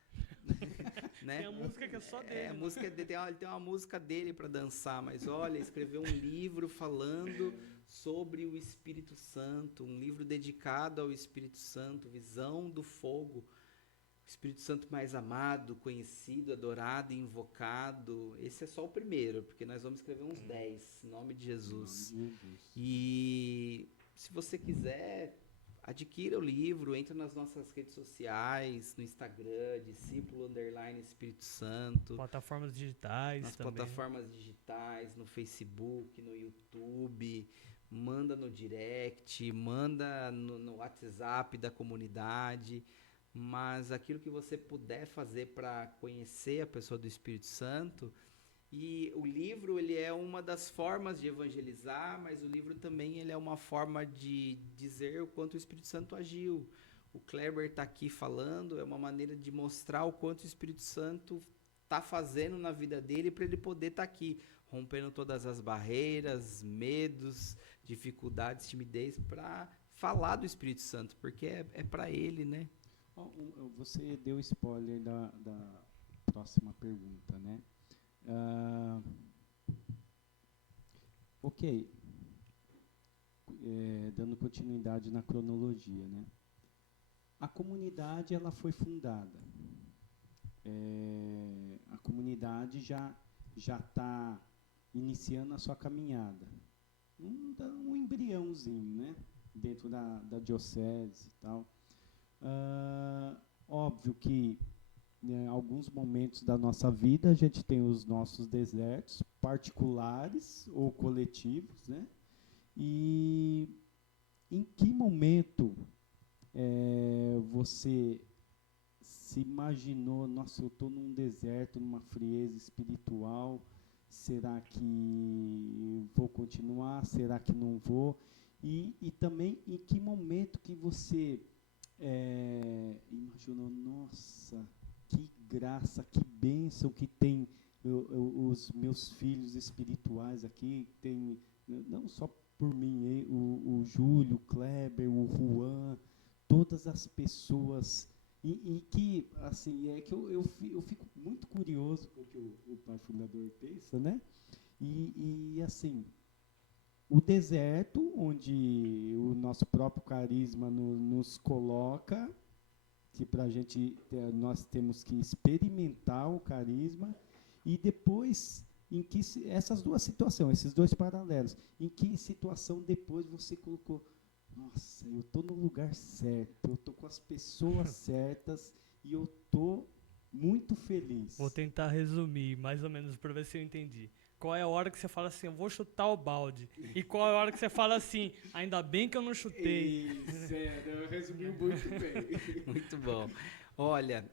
Né? Tem a música que é só dele. A né? música ele tem uma música dele para dançar, mas olha, escreveu um livro falando sobre o Espírito Santo, um livro dedicado ao Espírito Santo, Visão do Fogo, o Espírito Santo mais amado, conhecido, adorado e invocado. Esse é só o primeiro, porque nós vamos escrever uns 10, em nome de Jesus. E se você quiser, adquira o livro, entra nas nossas redes sociais, no Instagram, discípulo_Espírito Santo. Plataformas digitais Nas também. plataformas digitais, no Facebook, no YouTube, manda no direct, manda no WhatsApp da comunidade, mas aquilo que você puder fazer para conhecer a pessoa do Espírito Santo. E o livro, ele é uma das formas de evangelizar, mas o livro também ele é uma forma de dizer o quanto o Espírito Santo agiu. O Kleber está aqui falando, é uma maneira de mostrar o quanto o Espírito Santo está fazendo na vida dele para ele poder estar aqui, rompendo todas as barreiras, medos, dificuldades, timidez, para falar do Espírito Santo, porque é para ele, né? Você deu spoiler da próxima pergunta, né? Ok. Dando continuidade na cronologia, né? A comunidade ela foi fundada. A comunidade já está iniciando a sua caminhada. Um embriãozinho, né? Dentro da diocese e tal. Óbvio que em alguns momentos da nossa vida a gente tem os nossos desertos particulares ou coletivos, né? E em que momento você se imaginou, nossa, eu estou num deserto, numa frieza espiritual, será que vou continuar, será que não vou? E também em que momento que você imaginou, nossa, que graça, que bênção que tem os meus filhos espirituais aqui, tem, não só por mim, o Júlio, o Kleber, o Juan, todas as pessoas, e que, assim, que eu fico muito curioso com o que o pai fundador pensa, né? E assim, o deserto, onde o nosso próprio carisma nos coloca, que para a gente, nós temos que experimentar o carisma, e depois, em que essas duas situações, esses dois paralelos, em que situação depois você colocou, nossa, eu estou no lugar certo, eu estou com as pessoas certas, e eu estou muito feliz. Vou tentar resumir, mais ou menos, para ver se eu entendi. Qual é a hora que você fala assim, eu vou chutar o balde? E qual é a hora que você fala assim, ainda bem que eu não chutei? Isso, eu resumi muito bem. Muito bom. Olha,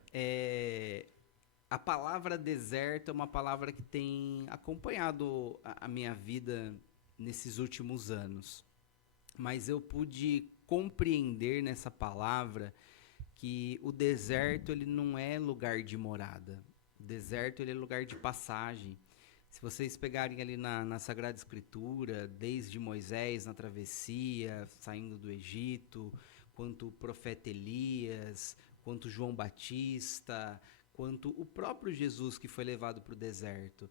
a palavra deserto é uma palavra que tem acompanhado a minha vida nesses últimos anos. Mas eu pude compreender nessa palavra que o deserto ele não é lugar de morada. O deserto ele é lugar de passagem. Se vocês pegarem ali na Sagrada Escritura, desde Moisés na travessia, saindo do Egito, quanto o profeta Elias, quanto João Batista, quanto o próprio Jesus que foi levado para o deserto.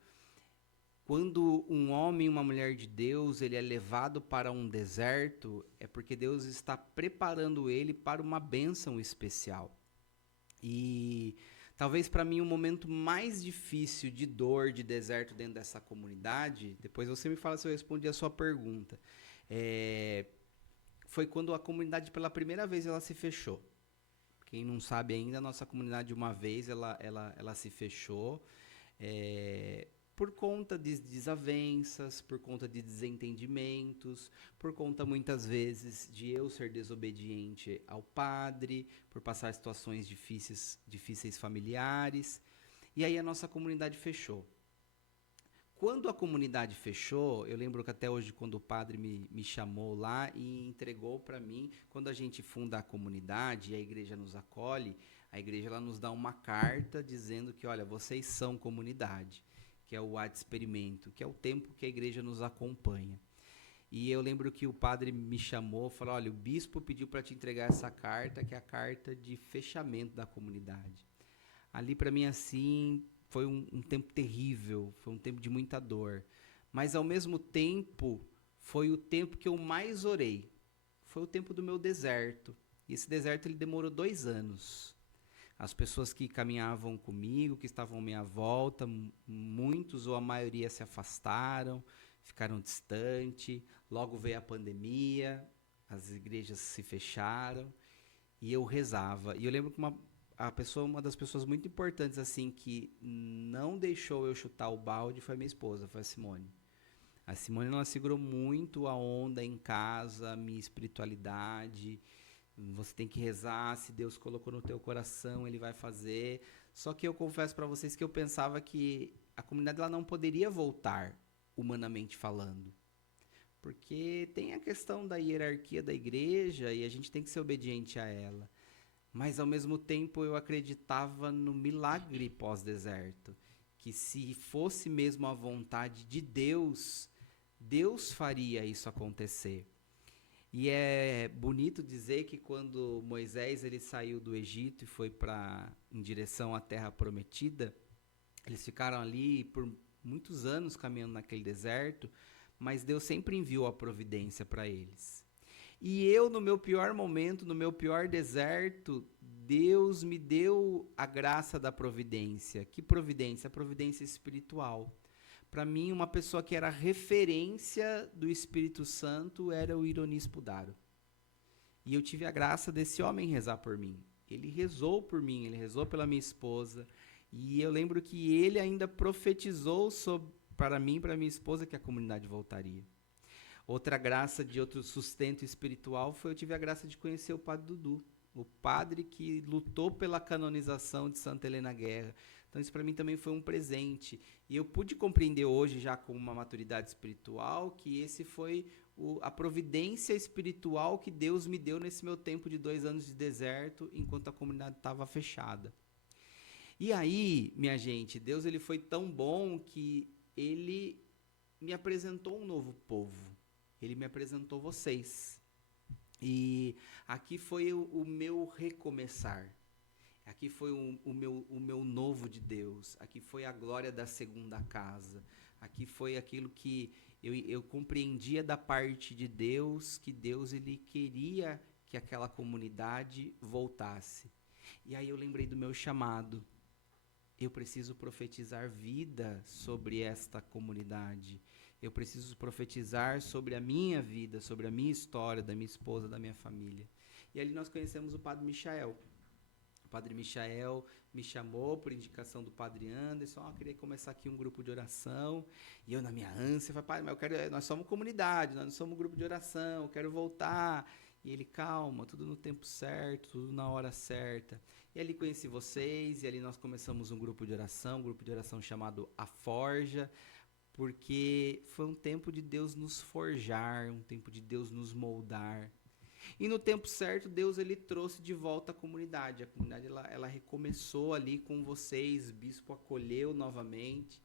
Quando um homem e uma mulher de Deus ele é levado para um deserto, é porque Deus está preparando ele para uma bênção especial. E talvez para mim o momento mais difícil de dor, de deserto dentro dessa comunidade, depois você me fala se eu respondi a sua pergunta, foi quando a comunidade pela primeira vez ela se fechou. Quem não sabe ainda, a nossa comunidade uma vez ela se fechou, por conta de desavenças, por conta de desentendimentos, por conta muitas vezes de eu ser desobediente ao padre, por passar situações difíceis familiares, e aí a nossa comunidade fechou. Quando a comunidade fechou, eu lembro que até hoje quando o padre me chamou lá e entregou para mim, quando a gente funda a comunidade e a igreja nos acolhe, a igreja ela nos dá uma carta dizendo que, olha, vocês são comunidade, que é o Ad Experimento, que é o tempo que a igreja nos acompanha. E eu lembro que o padre me chamou, falou, olha, o bispo pediu para te entregar essa carta, que é a carta de fechamento da comunidade. Ali para mim assim foi um tempo terrível, foi um tempo de muita dor. Mas ao mesmo tempo foi o tempo que eu mais orei. Foi o tempo do meu deserto. E esse deserto ele demorou 2 anos. As pessoas que caminhavam comigo, que estavam à minha volta, muitos ou a maioria se afastaram, ficaram distantes. Logo veio a pandemia, as igrejas se fecharam e eu rezava. E eu lembro que uma das pessoas muito importantes assim que não deixou eu chutar o balde foi a minha esposa, foi a Simone. A Simone ela segurou muito a onda em casa, a minha espiritualidade. Você tem que rezar, se Deus colocou no teu coração, Ele vai fazer. Só que eu confesso para vocês que eu pensava que a comunidade ela não poderia voltar, humanamente falando. Porque tem a questão da hierarquia da igreja e a gente tem que ser obediente a ela. Mas, ao mesmo tempo, eu acreditava no milagre pós-deserto. Que se fosse mesmo a vontade de Deus, Deus faria isso acontecer. E é bonito dizer que quando Moisés ele saiu do Egito e foi em direção à Terra Prometida, eles ficaram ali por muitos anos caminhando naquele deserto, mas Deus sempre enviou a providência para eles. E eu, no meu pior momento, no meu pior deserto, Deus me deu a graça da providência. Que providência? A providência espiritual. Para mim, uma pessoa que era referência do Espírito Santo era o Ironis Pudaro. E eu tive a graça desse homem rezar por mim. Ele rezou por mim, ele rezou pela minha esposa. E eu lembro que ele ainda profetizou para mim e para minha esposa que a comunidade voltaria. Outra graça de outro sustento espiritual foi eu tive a graça de conhecer o Padre Dudu, o padre que lutou pela canonização de Santa Helena Guerra. Então isso para mim também foi um presente. E eu pude compreender hoje, já com uma maturidade espiritual, que esse foi a providência espiritual que Deus me deu nesse meu tempo de 2 anos de deserto, enquanto a comunidade estava fechada. E aí, minha gente, Deus ele foi tão bom que ele me apresentou um novo povo. Ele me apresentou vocês. E aqui foi o meu recomeçar. Aqui foi o meu novo de Deus. Aqui foi a glória da segunda casa. Aqui foi aquilo que eu compreendia da parte de Deus, que Deus ele queria que aquela comunidade voltasse. E aí eu lembrei do meu chamado. Eu preciso profetizar vida sobre esta comunidade. Eu preciso profetizar sobre a minha vida, sobre a minha história, da minha esposa, da minha família. E ali nós conhecemos o Padre Michael. O Padre Michael me chamou por indicação do Padre Anderson. Queria começar aqui um grupo de oração. E eu, na minha ânsia, falei, Pai, mas nós somos comunidade, nós não somos um grupo de oração, eu quero voltar. E ele, calma, tudo no tempo certo, tudo na hora certa. E ali conheci vocês, e ali nós começamos um grupo de oração chamado A Forja, porque foi um tempo de Deus nos forjar, um tempo de Deus nos moldar. E no tempo certo, Deus ele trouxe de volta a comunidade. A comunidade ela recomeçou ali com vocês, o bispo acolheu novamente.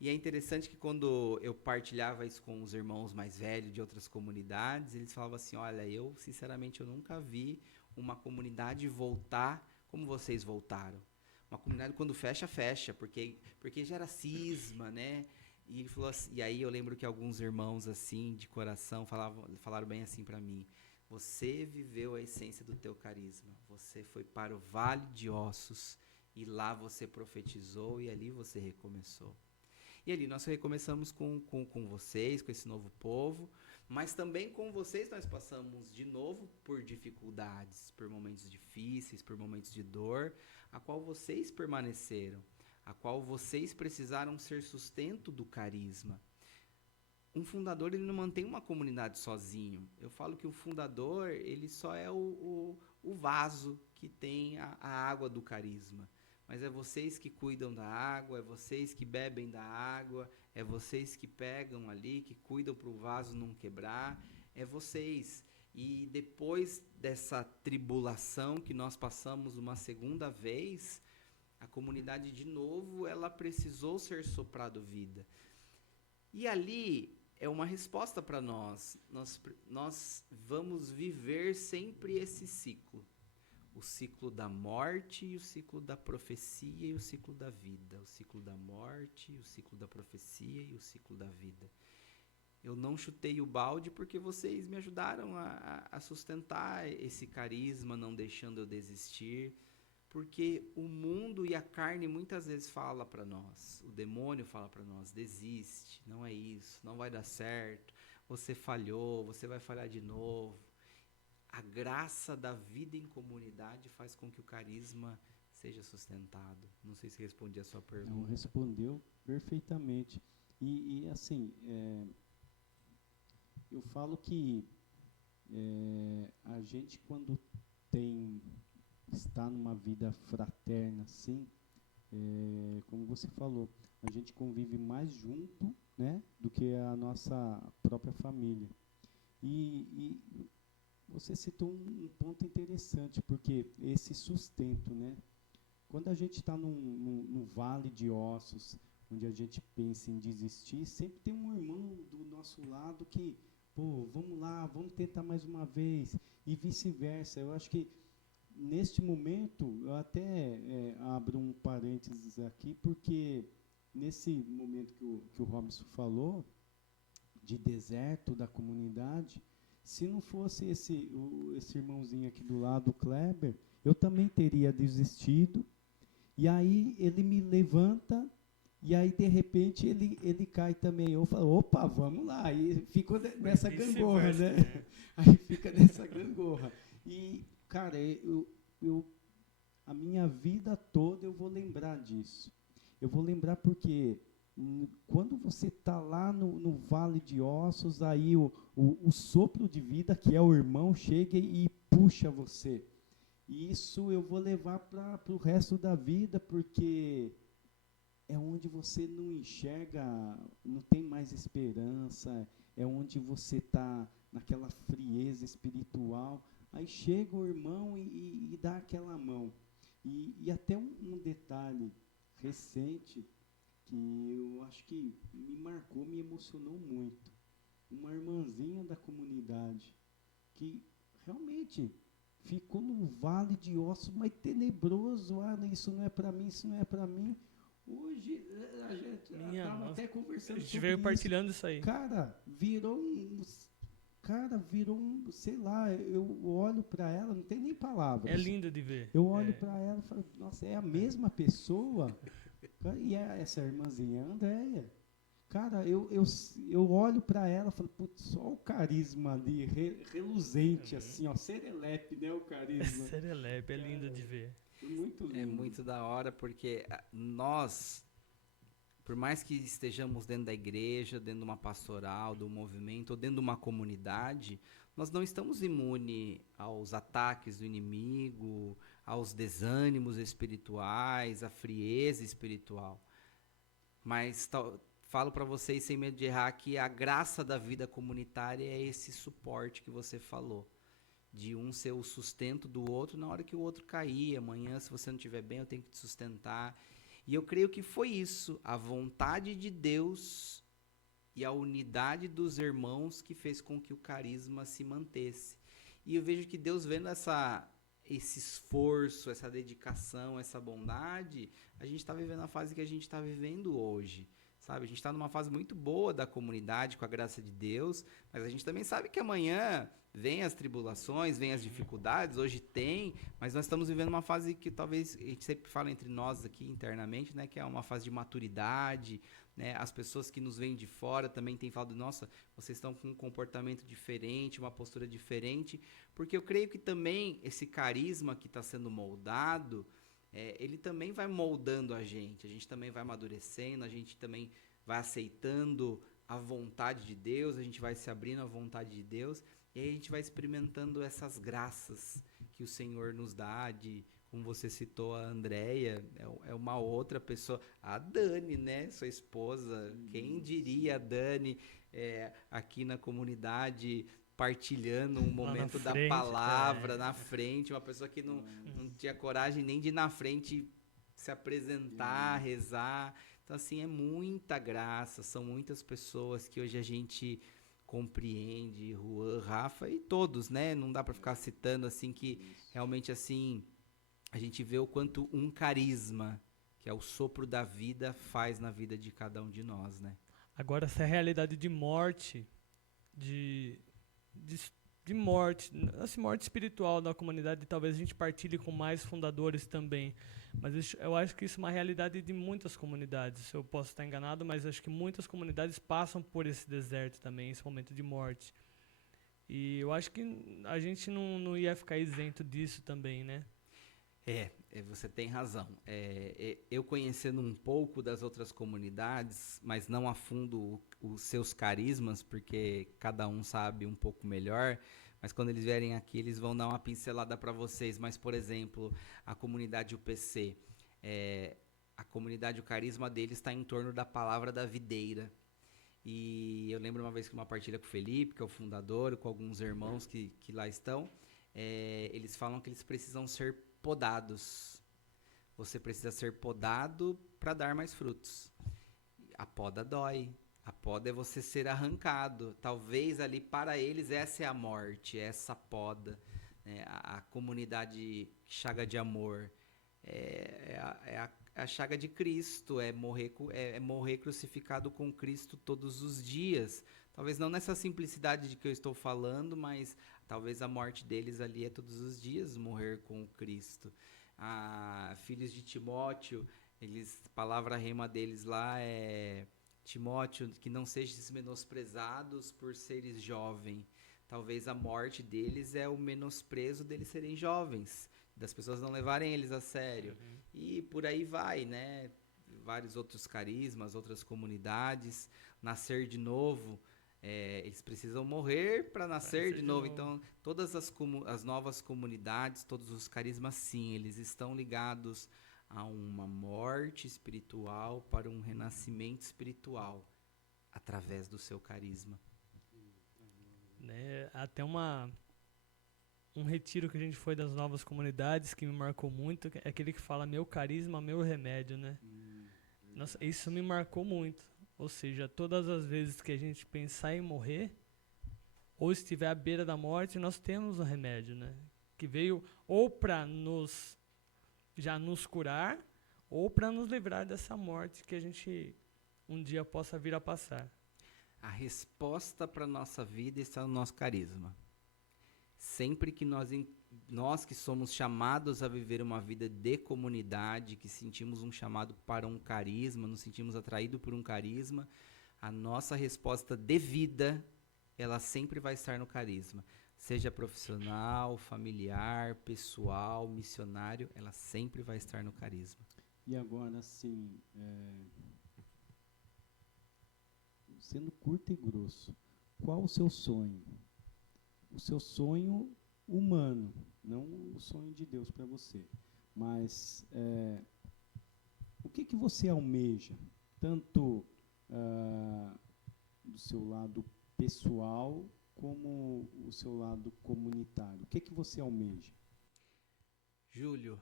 E é interessante que quando eu partilhava isso com os irmãos mais velhos de outras comunidades, eles falavam assim, olha, sinceramente eu nunca vi uma comunidade voltar como vocês voltaram. Uma comunidade quando fecha, porque gera cisma, né? E ele falou assim, e aí eu lembro que alguns irmãos assim de coração falaram bem assim para mim: você viveu a essência do teu carisma. Você foi para o Vale de Ossos e lá você profetizou e ali você recomeçou. E ali nós recomeçamos com vocês, com esse novo povo, mas também com vocês nós passamos de novo por dificuldades, por momentos difíceis, por momentos de dor, a qual vocês permaneceram, a qual vocês precisaram ser sustento do carisma. Um fundador ele não mantém uma comunidade sozinho. Eu falo que o fundador ele só é o vaso que tem a água do carisma. Mas é vocês que cuidam da água, é vocês que bebem da água, é vocês que pegam ali, que cuidam para o vaso não quebrar, é vocês. E depois dessa tribulação que nós passamos uma segunda vez, a comunidade de novo, ela precisou ser soprado vida. E ali é uma resposta para nós. Nós vamos viver sempre esse ciclo. o ciclo da morte e o ciclo da profecia e o ciclo da vida. O ciclo da morte, o ciclo da profecia e o ciclo da vida. Eu não chutei o balde porque vocês me ajudaram a sustentar esse carisma, não deixando eu desistir. Porque o mundo e a carne muitas vezes fala para nós, o demônio fala para nós, desiste, não é isso, não vai dar certo, você falhou, você vai falhar de novo. A graça da vida em comunidade faz com que o carisma seja sustentado. Não sei se respondi a sua pergunta. Não, respondeu perfeitamente. E assim, eu falo que a gente quando está numa vida fraterna, assim, como você falou, a gente convive mais junto, né, do que a nossa própria família. E você citou um ponto interessante, porque esse sustento, né, quando a gente está num vale de ossos, onde a gente pensa em desistir, sempre tem um irmão do nosso lado que, pô, vamos lá, vamos tentar mais uma vez, e vice-versa. Eu acho que neste momento, eu até abro um parênteses aqui, porque nesse momento que o Robson falou, de deserto da comunidade, se não fosse esse irmãozinho aqui do lado, o Kleber, eu também teria desistido, e aí ele me levanta, e aí de repente ele cai também. Eu falo, opa, vamos lá, e ficou nessa gangorra, né? Aí fica nessa gangorra. E cara, a minha vida toda eu vou lembrar disso. Eu vou lembrar porque quando você está lá no vale de ossos, aí o sopro de vida, que é o irmão, chega e puxa você. E isso eu vou levar para o resto da vida, porque é onde você não enxerga, não tem mais esperança, é onde você está naquela frieza espiritual. Aí chega o irmão e dá aquela mão. E até um detalhe recente, que eu acho que me marcou, me emocionou muito. Uma irmãzinha da comunidade, que realmente ficou num vale de ossos, mas tenebroso. Isso não é para mim, isso não é para mim. Hoje, a gente estava até conversando sobre isso. A gente veio partilhando isso aí. Cara, virou sei lá, eu olho para ela, não tem nem palavras. É lindo de ver. Eu olho para ela e falo, nossa, é a mesma pessoa? E essa irmãzinha, a Andréia. Cara, eu olho para ela e falo, putz, só o carisma ali, reluzente, assim, ó, serelepe, né, o carisma. Serelepe, é lindo de ver. Muito lindo. É muito da hora, porque nós, por mais que estejamos dentro da igreja, dentro de uma pastoral, do movimento, ou dentro de uma comunidade, nós não estamos imunes aos ataques do inimigo, aos desânimos espirituais, à frieza espiritual. Mas falo para vocês, sem medo de errar, que a graça da vida comunitária é esse suporte que você falou. De um ser o sustento do outro na hora que o outro cair. Amanhã, se você não estiver bem, eu tenho que te sustentar. E eu creio que foi isso, a vontade de Deus e a unidade dos irmãos que fez com que o carisma se mantesse. E eu vejo que Deus, vendo esse esforço, essa dedicação, essa bondade, a gente está vivendo a fase que a gente está vivendo hoje. Sabe? A gente está numa fase muito boa da comunidade, com a graça de Deus, mas a gente também sabe que amanhã vem as tribulações, vem as dificuldades, hoje tem, mas nós estamos vivendo uma fase que talvez, a gente sempre fala entre nós aqui internamente, né, que é uma fase de maturidade, né, as pessoas que nos veem de fora também têm falado, nossa, vocês estão com um comportamento diferente, uma postura diferente, porque eu creio que também esse carisma que está sendo moldado, ele também vai moldando a gente também vai amadurecendo, a gente também vai aceitando a vontade de Deus, a gente vai se abrindo à vontade de Deus, e aí a gente vai experimentando essas graças que o Senhor nos dá, como você citou a Andréia, é uma outra pessoa, a Dani, né, sua esposa, quem diria a Dani aqui na comunidade, partilhando um momento da palavra na frente, uma pessoa que não tinha coragem nem de ir na frente se apresentar, rezar. Então, assim, é muita graça, são muitas pessoas que hoje a gente compreende, Juan, Rafa e todos, né? Não dá para ficar citando assim que realmente assim a gente vê o quanto um carisma, que é o sopro da vida, faz na vida de cada um de nós, né? Agora, essa realidade de morte, de, de, de morte, assim, morte espiritual da comunidade, talvez a gente partilhe com mais fundadores também. Mas eu acho que isso é uma realidade de muitas comunidades. Eu posso estar enganado, mas acho que muitas comunidades passam por esse deserto também, esse momento de morte. E eu acho que a gente não ia ficar isento disso também, né? Você tem razão. Eu conhecendo um pouco das outras comunidades, mas não a fundo os seus carismas, porque cada um sabe um pouco melhor, mas quando eles vierem aqui, eles vão dar uma pincelada para vocês. Mas, por exemplo, a comunidade UPC, a comunidade, o carisma deles está em torno da palavra da videira. E eu lembro uma vez que uma partilha com o Felipe, que é o fundador, com alguns irmãos que lá estão, eles falam que eles precisam ser podados. Você precisa ser podado para dar mais frutos. A poda dói. A poda é você ser arrancado. Talvez ali para eles essa é a morte, essa poda. A comunidade Chaga de Amor é a chaga de Cristo, é morrer crucificado com Cristo todos os dias. Talvez não nessa simplicidade de que eu estou falando, mas talvez a morte deles ali é todos os dias morrer com Cristo. Filhos de Timóteo, a palavra rema deles lá é Timóteo, que não sejais menosprezados por seres jovens. Talvez a morte deles é o menosprezo deles serem jovens, das pessoas não levarem eles a sério. Uhum. E por aí vai, né? Vários outros carismas, outras comunidades. Nascer de novo, eles precisam morrer para nascer de novo. Então, todas as novas comunidades, todos os carismas, sim, eles estão ligados a uma morte espiritual para um renascimento espiritual através do seu carisma. Até um retiro que a gente foi das novas comunidades que me marcou muito, é aquele que fala meu carisma, meu remédio, né? Nossa, isso me marcou muito. Ou seja, todas as vezes que a gente pensar em morrer, ou estiver à beira da morte, nós temos um remédio, né? Que veio ou para já nos curar, ou para nos livrar dessa morte que a gente um dia possa vir a passar. A resposta para a nossa vida está no nosso carisma. Sempre que nós que somos chamados a viver uma vida de comunidade, que sentimos um chamado para um carisma, nos sentimos atraídos por um carisma, a nossa resposta de vida, ela sempre vai estar no carisma. Seja profissional, familiar, pessoal, missionário, ela sempre vai estar no carisma. E agora, assim, sendo curto e grosso, qual o seu sonho? O seu sonho humano, não o sonho de Deus para você. Mas o que você almeja, tanto do seu lado pessoal como o seu lado comunitário? O que você almeja? Júlio,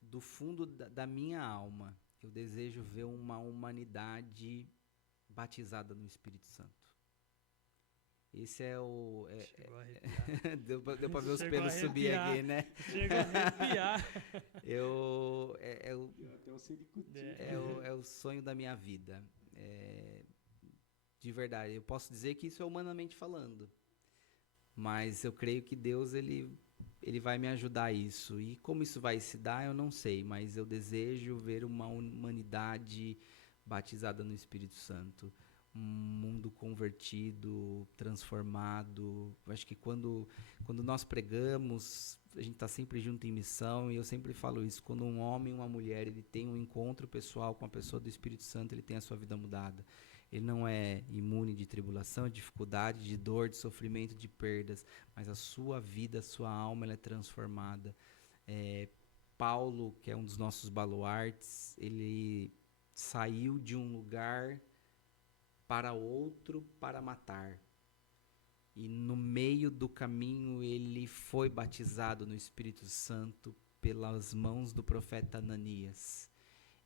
do fundo da minha alma, eu desejo ver uma humanidade batizada no Espírito Santo. Esse é o... deu pra ver os pelos subir aqui, né? Chega a arrepiar. É o sonho da minha vida. De verdade, eu posso dizer que isso é humanamente falando. Mas eu creio que Deus, ele vai me ajudar a isso. E como isso vai se dar, eu não sei. Mas eu desejo ver uma humanidade batizada no Espírito Santo. Um mundo convertido, transformado. Eu acho que quando nós pregamos, a gente está sempre junto em missão, e eu sempre falo isso, quando um homem e uma mulher ele tem um encontro pessoal com a pessoa do Espírito Santo, ele tem a sua vida mudada. Ele não é imune de tribulação, de dificuldade, de dor, de sofrimento, de perdas, mas a sua vida, a sua alma, ela é transformada. Paulo, que é um dos nossos baluartes, ele saiu de um lugar para outro para matar. E no meio do caminho ele foi batizado no Espírito Santo pelas mãos do profeta Ananias.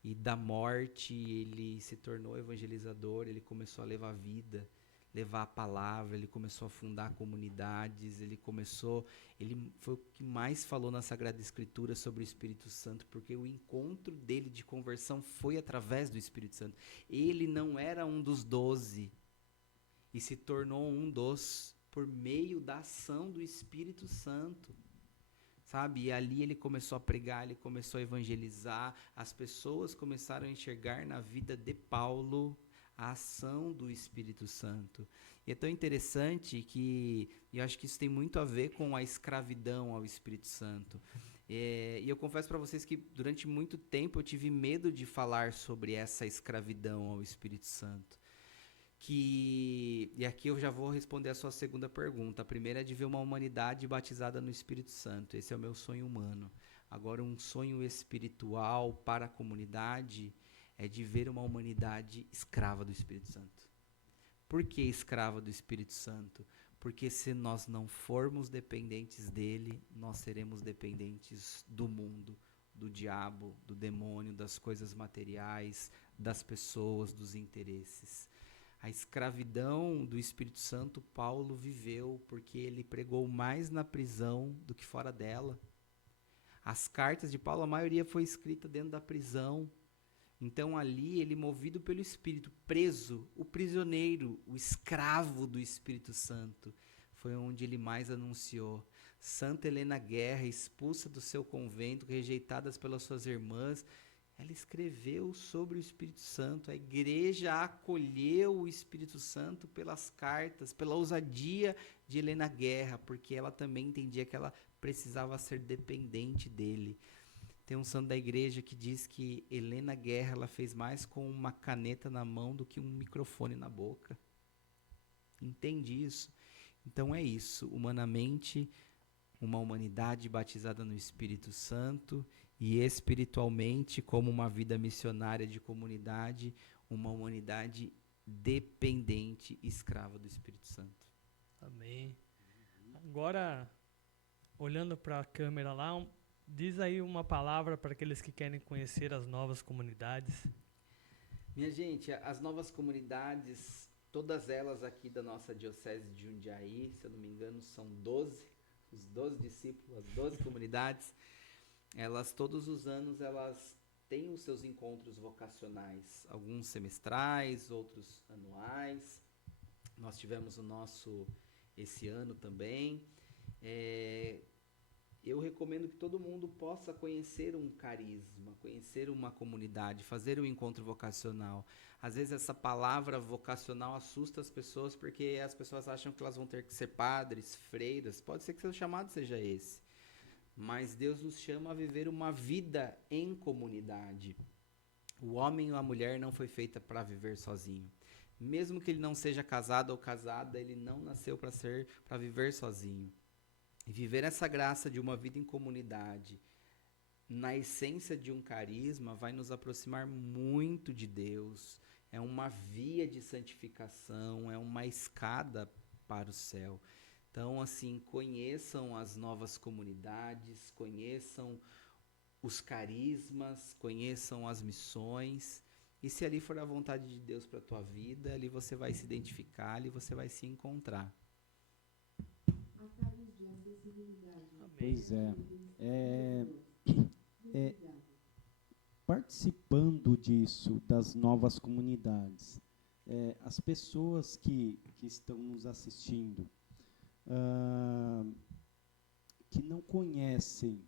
E da morte ele se tornou evangelizador, ele começou a levar vida, levar a palavra, ele começou a fundar comunidades, ele foi o que mais falou na Sagrada Escritura sobre o Espírito Santo, porque o encontro dele de conversão foi através do Espírito Santo. Ele não era um dos 12 e se tornou um dos por meio da ação do Espírito Santo. Sabe? E ali ele começou a pregar, ele começou a evangelizar, as pessoas começaram a enxergar na vida de Paulo a ação do Espírito Santo. E é tão interessante que, e eu acho que isso tem muito a ver com a escravidão ao Espírito Santo. E eu confesso para vocês que durante muito tempo eu tive medo de falar sobre essa escravidão ao Espírito Santo. E aqui eu já vou responder a sua segunda pergunta. A primeira é de ver uma humanidade batizada no Espírito Santo. Esse é o meu sonho humano. Agora, um sonho espiritual para a comunidade é de ver uma humanidade escrava do Espírito Santo. Por que escrava do Espírito Santo? Porque se nós não formos dependentes dele, nós seremos dependentes do mundo, do diabo, do demônio, das coisas materiais, das pessoas, dos interesses. A escravidão do Espírito Santo, Paulo viveu porque ele pregou mais na prisão do que fora dela. As cartas de Paulo, a maioria foi escrita dentro da prisão. Então ali, ele movido pelo Espírito, preso, o prisioneiro, o escravo do Espírito Santo, foi onde ele mais anunciou. Santa Helena Guerra, expulsa do seu convento, rejeitada pelas suas irmãs, ela escreveu sobre o Espírito Santo. A igreja acolheu o Espírito Santo pelas cartas, pela ousadia de Helena Guerra, porque ela também entendia que ela precisava ser dependente dele. Tem um santo da igreja que diz que Helena Guerra ela fez mais com uma caneta na mão do que um microfone na boca. Entende isso? Então é isso, humanamente, uma humanidade batizada no Espírito Santo, e espiritualmente, como uma vida missionária de comunidade, uma humanidade dependente, escrava do Espírito Santo. Amém. Agora, olhando para a câmera lá, diz aí uma palavra para aqueles que querem conhecer as novas comunidades. Minha gente, as novas comunidades, todas elas aqui da nossa Diocese de Jundiaí, se eu não me engano, são 12, os 12 discípulos, as 12 comunidades. Elas, todos os anos, elas têm os seus encontros vocacionais, alguns semestrais, outros anuais. Nós tivemos o nosso esse ano também. Eu recomendo que todo mundo possa conhecer um carisma, conhecer uma comunidade, fazer um encontro vocacional. Às vezes essa palavra vocacional assusta as pessoas, porque as pessoas acham que elas vão ter que ser padres, freiras. Pode ser que seu chamado seja esse. Mas Deus nos chama a viver uma vida em comunidade. O homem ou a mulher não foi feita para viver sozinho. Mesmo que ele não seja casado ou casada, ele não nasceu para viver sozinho. E viver essa graça de uma vida em comunidade, na essência de um carisma, vai nos aproximar muito de Deus. É uma via de santificação, é uma escada para o céu. Então, assim, conheçam as novas comunidades, conheçam os carismas, conheçam as missões. E se ali for a vontade de Deus para a tua vida, ali você vai se identificar, ali você vai se encontrar. Pois participando disso, das novas comunidades, as pessoas que estão nos assistindo, que não conhecem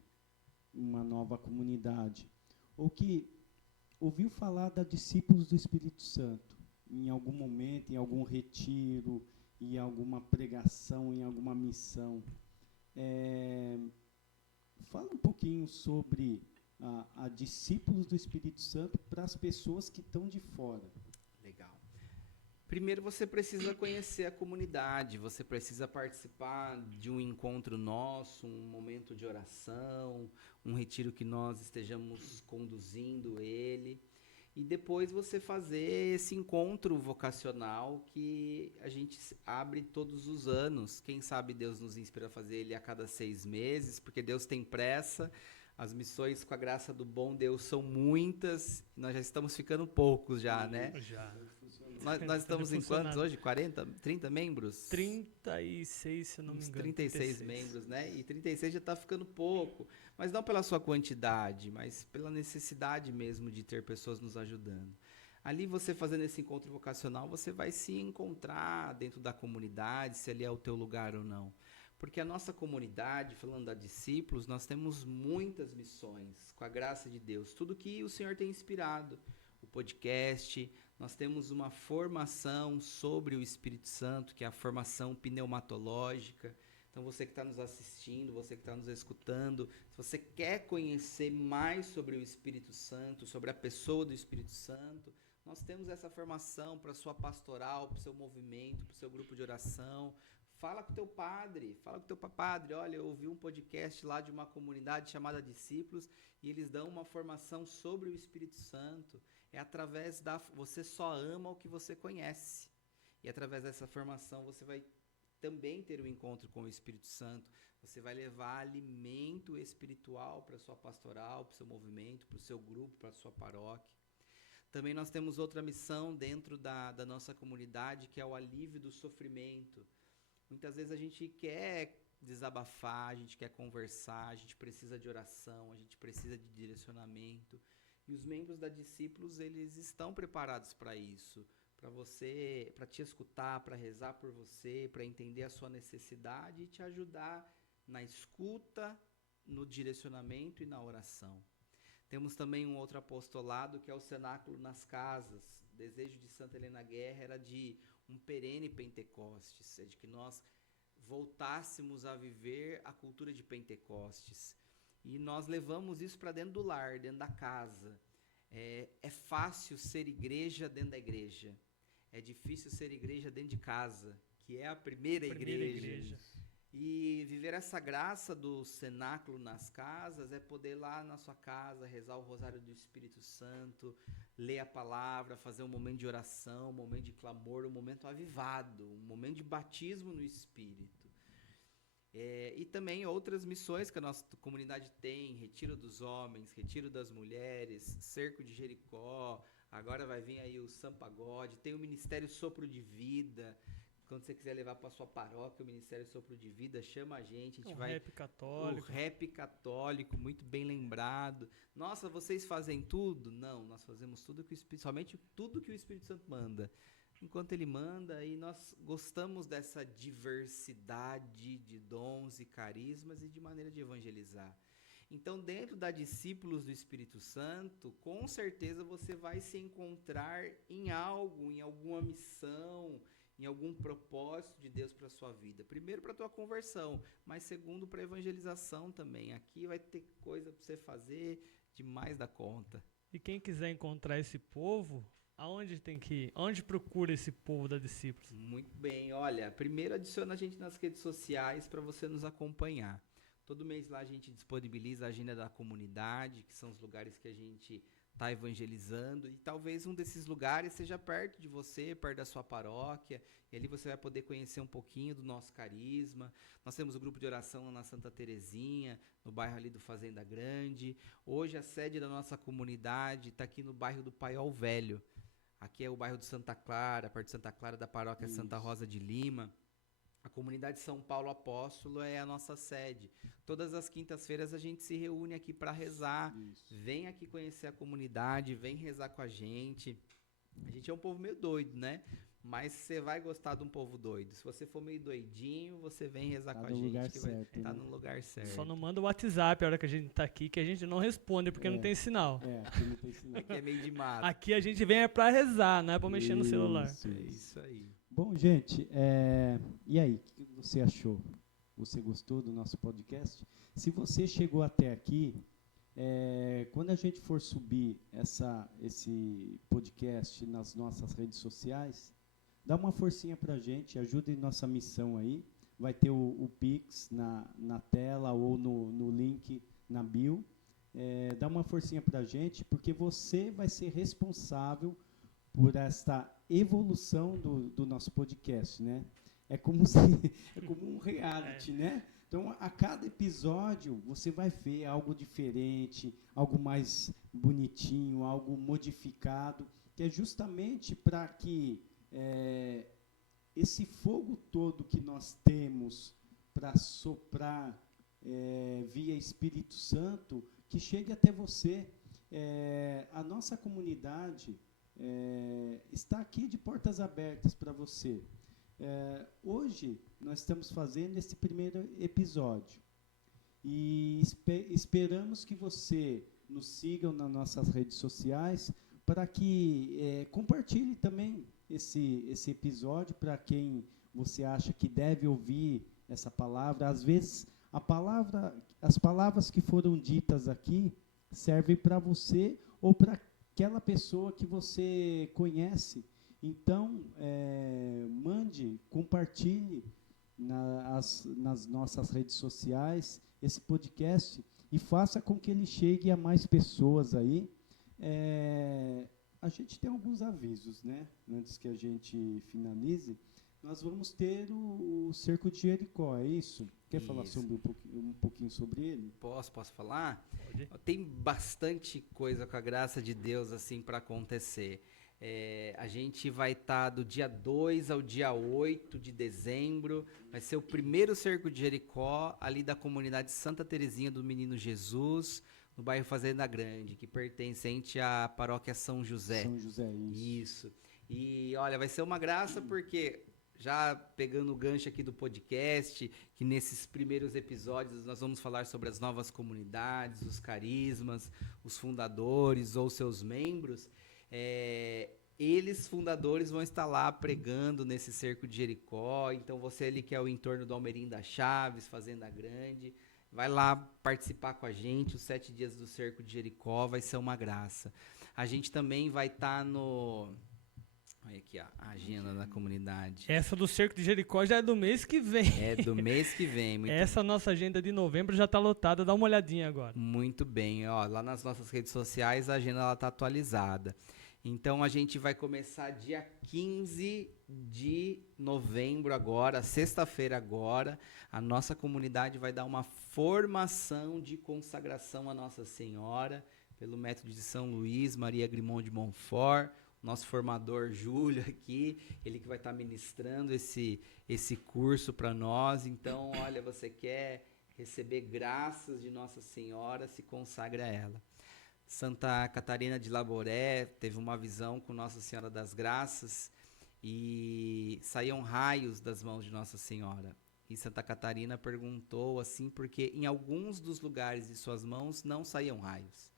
uma nova comunidade, ou que ouviu falar da Discípulos do Espírito Santo, em algum momento, em algum retiro, em alguma pregação, em alguma missão. Fala um pouquinho sobre a Discípulos do Espírito Santo para as pessoas que estão de fora. Legal. Primeiro você precisa conhecer a comunidade, você precisa participar de um encontro nosso, um momento de oração, um retiro que nós estejamos conduzindo ele. E depois você fazer esse encontro vocacional que a gente abre todos os anos. Quem sabe Deus nos inspira a fazer ele a cada 6 meses, porque Deus tem pressa. As missões, com a graça do bom Deus, são muitas. Nós já estamos ficando poucos já, né? Já. Nós estamos em quantos hoje? 40, 30 membros? 36, se eu não me engano. 36 membros, né? E 36 já está ficando pouco. Mas não pela sua quantidade, mas pela necessidade mesmo de ter pessoas nos ajudando. Ali você fazendo esse encontro vocacional, você vai se encontrar dentro da comunidade, se ali é o teu lugar ou não. Porque a nossa comunidade, falando da Discípulos, nós temos muitas missões, com a graça de Deus. Tudo que o Senhor tem inspirado. O podcast, nós temos uma formação sobre o Espírito Santo, que é a formação pneumatológica. Então, você que está nos assistindo, você que está nos escutando, se você quer conhecer mais sobre o Espírito Santo, sobre a pessoa do Espírito Santo, nós temos essa formação para a sua pastoral, para o seu movimento, para o seu grupo de oração. Fala com o teu padre, padre, olha, eu ouvi um podcast lá de uma comunidade chamada Discípulos e eles dão uma formação sobre o Espírito Santo. É através da... Você só ama o que você conhece. E através dessa formação você vai também ter um encontro com o Espírito Santo. Você vai levar alimento espiritual para a sua pastoral, para o seu movimento, para o seu grupo, para a sua paróquia. Também nós temos outra missão dentro da nossa comunidade, que é o alívio do sofrimento. Muitas vezes a gente quer desabafar, a gente quer conversar, a gente precisa de oração, a gente precisa de direcionamento. E os membros da Discípulos, eles estão preparados para isso, para te escutar, para rezar por você, para entender a sua necessidade e te ajudar na escuta, no direcionamento e na oração. Temos também um outro apostolado, que é o Cenáculo nas Casas. O desejo de Santa Helena Guerra era de um perene Pentecostes, é de que nós voltássemos a viver a cultura de Pentecostes. E nós levamos isso para dentro do lar, dentro da casa. É fácil ser igreja dentro da igreja. É difícil ser igreja dentro de casa, que é a primeira igreja. E viver essa graça do cenáculo nas casas é poder ir lá na sua casa, rezar o rosário do Espírito Santo, ler a palavra, fazer um momento de oração, um momento de clamor, um momento avivado, um momento de batismo no Espírito. E também outras missões que a nossa comunidade tem, Retiro dos Homens, Retiro das Mulheres, Cerco de Jericó, agora vai vir aí o Sampagode, tem o Ministério Sopro de Vida. Quando você quiser levar para sua paróquia o Ministério Sopro de Vida, chama a gente vai... Rap católico. O rap católico, muito bem lembrado. Nossa, vocês fazem tudo? Não, nós fazemos somente tudo que o Espírito Santo manda. Enquanto ele manda, e nós gostamos dessa diversidade de dons e carismas e de maneira de evangelizar. Então, dentro da Discípulos do Espírito Santo, com certeza você vai se encontrar em algo, em alguma missão, em algum propósito de Deus para a sua vida. Primeiro, para a tua conversão, mas segundo, para a evangelização também. Aqui vai ter coisa para você fazer demais da conta. E quem quiser encontrar esse povo, aonde tem que ir? Onde procura esse povo da Discípulos? Muito bem. Olha, primeiro adiciona a gente nas redes sociais para você nos acompanhar. Todo mês lá a gente disponibiliza a agenda da comunidade, que são os lugares que a gente está evangelizando, e talvez um desses lugares seja perto de você, perto da sua paróquia, e ali você vai poder conhecer um pouquinho do nosso carisma. Nós temos o grupo de oração na Santa Terezinha, no bairro ali do Fazenda Grande. Hoje a sede da nossa comunidade está aqui no bairro do Paiol Velho. Aqui é o bairro de Santa Clara, perto de Santa Clara da paróquia Santa Rosa de Lima. A comunidade São Paulo Apóstolo é a nossa sede. Todas as quintas-feiras a gente se reúne aqui para rezar. Isso. Vem aqui conhecer a comunidade, vem rezar com a gente. A gente é um povo meio doido, né? Mas você vai gostar de um povo doido. Se você for meio doidinho, você vem rezar com a gente. Lugar que certo, vai né? no lugar certo. Só não manda o WhatsApp a hora que a gente tá aqui, que a gente não responde, porque não tem sinal. Aqui não tem sinal. Aqui é meio de mato. Aqui a gente vem para rezar, não é para mexer no celular. É isso aí. Bom, gente, e aí, o que você achou? Você gostou do nosso podcast? Se você chegou até aqui, quando a gente for subir esse podcast nas nossas redes sociais, dá uma forcinha pra gente, ajuda em nossa missão aí. Vai ter o Pix na tela ou no link na bio. Dá uma forcinha pra gente, porque você vai ser responsável por esta evolução do nosso podcast, né? É como um reality, né? Então, a cada episódio, você vai ver algo diferente, algo mais bonitinho, algo modificado, que é justamente para que esse fogo todo que nós temos para soprar via Espírito Santo, que chegue até você. A nossa comunidade está aqui de portas abertas para você. Hoje nós estamos fazendo esse primeiro episódio e esperamos que você nos siga nas nossas redes sociais para que compartilhe também esse episódio para quem você acha que deve ouvir essa palavra. Às vezes as palavras que foram ditas aqui servem para você ou para aquela pessoa que você conhece. Então, compartilhe nas nossas redes sociais esse podcast e faça com que ele chegue a mais pessoas aí. A gente tem alguns avisos, né? Antes que a gente finalize, nós vamos ter o Cerco de Jericó, é isso? Quer falar sobre um pouquinho sobre ele? Posso falar? Pode. Tem bastante coisa com a graça de Deus assim para acontecer. A gente vai estar do dia 2 ao dia 8 de dezembro. Vai ser o primeiro Cerco de Jericó, ali da comunidade Santa Terezinha do Menino Jesus, no bairro Fazenda Grande, que pertencente à paróquia São José. São José, isso. E olha, vai ser uma graça porque, já pegando o gancho aqui do podcast, que nesses primeiros episódios nós vamos falar sobre as novas comunidades, os carismas, os fundadores ou seus membros. Eles, fundadores, vão estar lá pregando nesse Cerco de Jericó. Então você ali que é o entorno do Almerim da Chaves, Fazenda Grande, vai lá participar com a gente. Os 7 dias do Cerco de Jericó vai ser uma graça. A gente também vai estar no... Olha aqui, ó, a agenda da comunidade. Essa do Cerco de Jericó já é do mês que vem. É do mês que vem. Essa nossa agenda de novembro já está lotada. Dá uma olhadinha agora. Muito bem. Ó, lá nas nossas redes sociais a agenda está atualizada. Então a gente vai começar dia 15 de novembro agora, sexta-feira agora. A nossa comunidade vai dar uma formação de consagração à Nossa Senhora pelo método de São Luís, Maria Grimond de Montfort. Nosso formador Júlio aqui, ele que vai estar ministrando esse curso para nós. Então, olha, você quer receber graças de Nossa Senhora, se consagra a ela. Santa Catarina de Laboré teve uma visão com Nossa Senhora das Graças e saíam raios das mãos de Nossa Senhora. E Santa Catarina perguntou assim, porque em alguns dos lugares de suas mãos não saíam raios.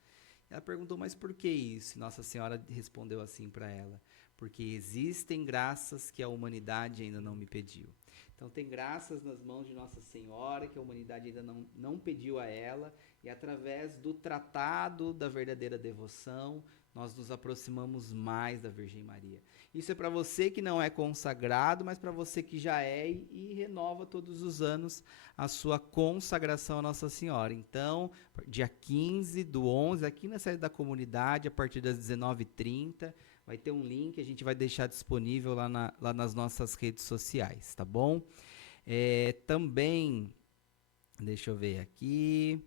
Ela perguntou, mas por que isso? E Nossa Senhora respondeu assim para ela, porque existem graças que a humanidade ainda não me pediu. Então tem graças nas mãos de Nossa Senhora que a humanidade ainda não pediu a ela, e através do tratado da verdadeira devoção, nós nos aproximamos mais da Virgem Maria. Isso é para você que não é consagrado, mas para você que já é e renova todos os anos a sua consagração a Nossa Senhora. Então, dia 15 do 11, aqui na sede da comunidade, a partir das 19h30, vai ter um link, a gente vai deixar disponível lá nas nossas redes sociais, tá bom? Também, deixa eu ver aqui...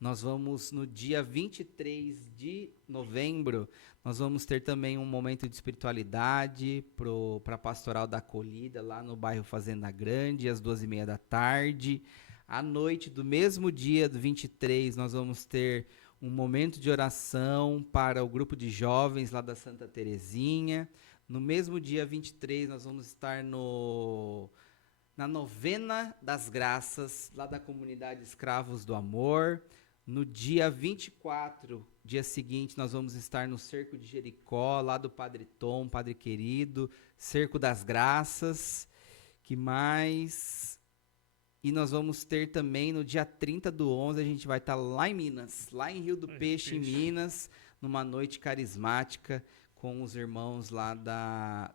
Nós vamos, no dia 23 de novembro, nós vamos ter também um momento de espiritualidade para a Pastoral da Acolhida, lá no bairro Fazenda Grande, às 14h30 da tarde. À noite do mesmo dia, do 23, nós vamos ter um momento de oração para o grupo de jovens lá da Santa Terezinha. No mesmo dia 23, nós vamos estar na novena das graças, lá da comunidade Escravos do Amor. No dia 24, dia seguinte, nós vamos estar no Cerco de Jericó, lá do Padre Tom, Padre querido, Cerco das Graças, que mais? E nós vamos ter também, no dia 30 do 11, a gente vai estar lá em Minas, lá em Rio do Peixe, em Minas, numa noite carismática com os irmãos lá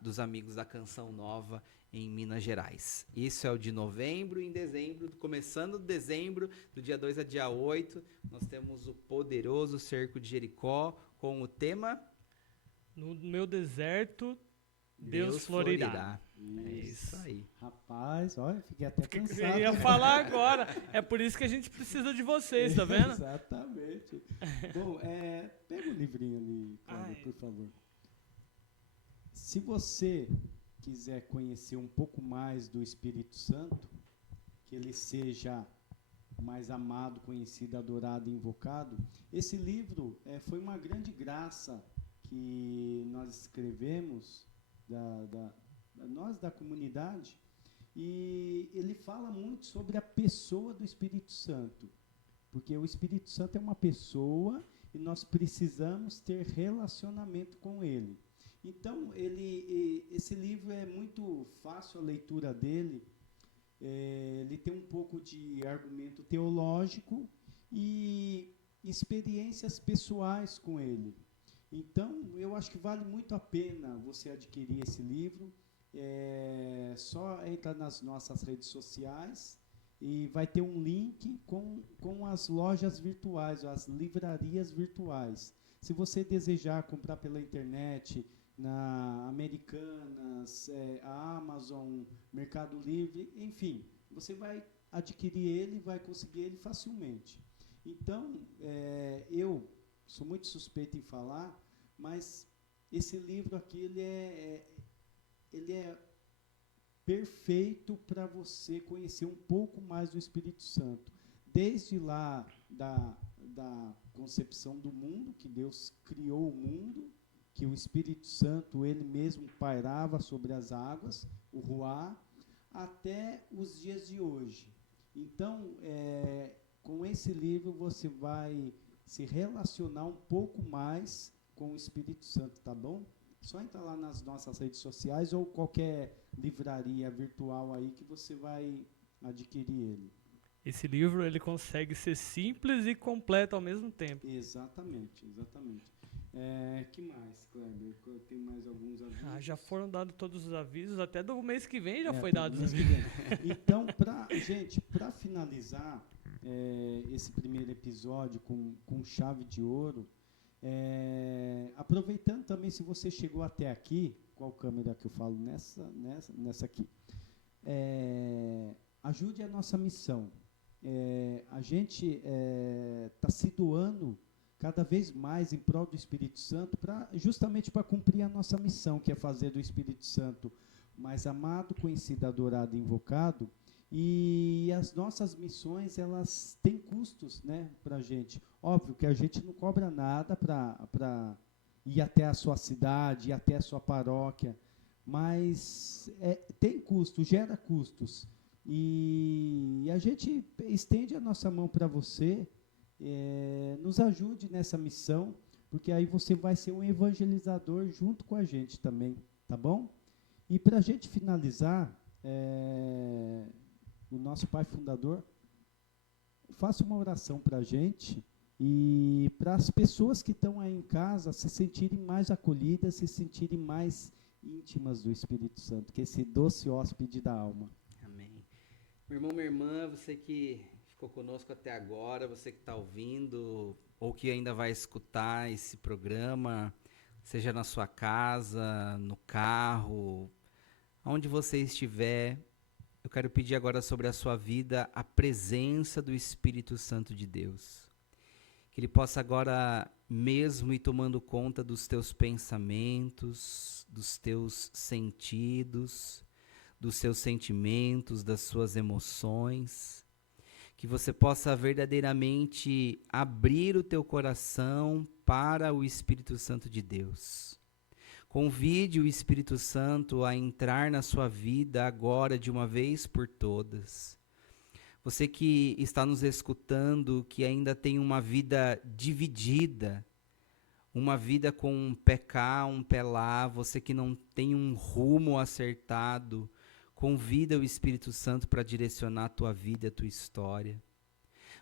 dos Amigos da Canção Nova, em Minas Gerais. Isso é o de novembro. Em dezembro, começando dezembro, do dia 2 a dia 8, nós temos o poderoso Cerco de Jericó com o tema... No meu deserto, Deus florirá. É isso aí. Rapaz, olha, fiquei até cansado. Eu ia falar agora. É por isso que a gente precisa de vocês, tá vendo? Exatamente. Bom, pega o livrinho ali, Cláudio, por favor. Se você quiser conhecer um pouco mais do Espírito Santo, que ele seja mais amado, conhecido, adorado e invocado, esse livro foi uma grande graça que nós escrevemos, nós da comunidade, e ele fala muito sobre a pessoa do Espírito Santo, porque o Espírito Santo é uma pessoa e nós precisamos ter relacionamento com ele. Então, esse livro é muito fácil a leitura dele, ele tem um pouco de argumento teológico e experiências pessoais com ele. Então, eu acho que vale muito a pena você adquirir esse livro. Só entra nas nossas redes sociais e vai ter um link com as lojas virtuais, as livrarias virtuais. Se você desejar comprar pela internet, na Americanas, a Amazon, Mercado Livre, enfim, você vai adquirir ele, vai conseguir ele facilmente. Então, eu sou muito suspeito em falar, mas esse livro aqui, ele é perfeito para você conhecer um pouco mais do Espírito Santo. Desde lá da concepção do mundo, que Deus criou o mundo, que o Espírito Santo, ele mesmo pairava sobre as águas, o Ruá, até os dias de hoje. Então, com esse livro, você vai se relacionar um pouco mais com o Espírito Santo, tá bom? Só entrar lá nas nossas redes sociais ou qualquer livraria virtual aí que você vai adquirir ele. Esse livro, ele consegue ser simples e completo ao mesmo tempo. Exatamente. Que mais, Kleber? Tem mais alguns avisos? Já foram dados todos os avisos, até do mês que vem já foi dado os avisos. Então, para finalizar esse primeiro episódio com chave de ouro, aproveitando também, se você chegou até aqui, qual câmera que eu falo? Nessa aqui. Ajude a nossa missão. A gente está se doando cada vez mais em prol do Espírito Santo, justamente para cumprir a nossa missão, que é fazer do Espírito Santo mais amado, conhecido, adorado e invocado. E as nossas missões, elas têm custos, né, para a gente. Óbvio que a gente não cobra nada para ir até a sua cidade, ir até a sua paróquia, mas tem custo, gera custos. E a gente estende a nossa mão para você, nos ajude nessa missão, porque aí você vai ser um evangelizador junto com a gente também, tá bom? E para a gente finalizar, o nosso pai fundador, faça uma oração para a gente e para as pessoas que estão aí em casa se sentirem mais acolhidas, se sentirem mais íntimas do Espírito Santo, que é esse doce hóspede da alma. Amém. Meu irmão, minha irmã, você que ficou conosco até agora, você que está ouvindo ou que ainda vai escutar esse programa, seja na sua casa, no carro, onde você estiver, eu quero pedir agora sobre a sua vida a presença do Espírito Santo de Deus. Que Ele possa agora mesmo ir tomando conta dos teus pensamentos, dos teus sentidos, dos seus sentimentos, das suas emoções. Que você possa verdadeiramente abrir o teu coração para o Espírito Santo de Deus. Convide o Espírito Santo a entrar na sua vida agora de uma vez por todas. Você que está nos escutando, que ainda tem uma vida dividida, uma vida com um pé cá, um pé lá, você que não tem um rumo acertado, convida o Espírito Santo para direcionar a tua vida, a tua história.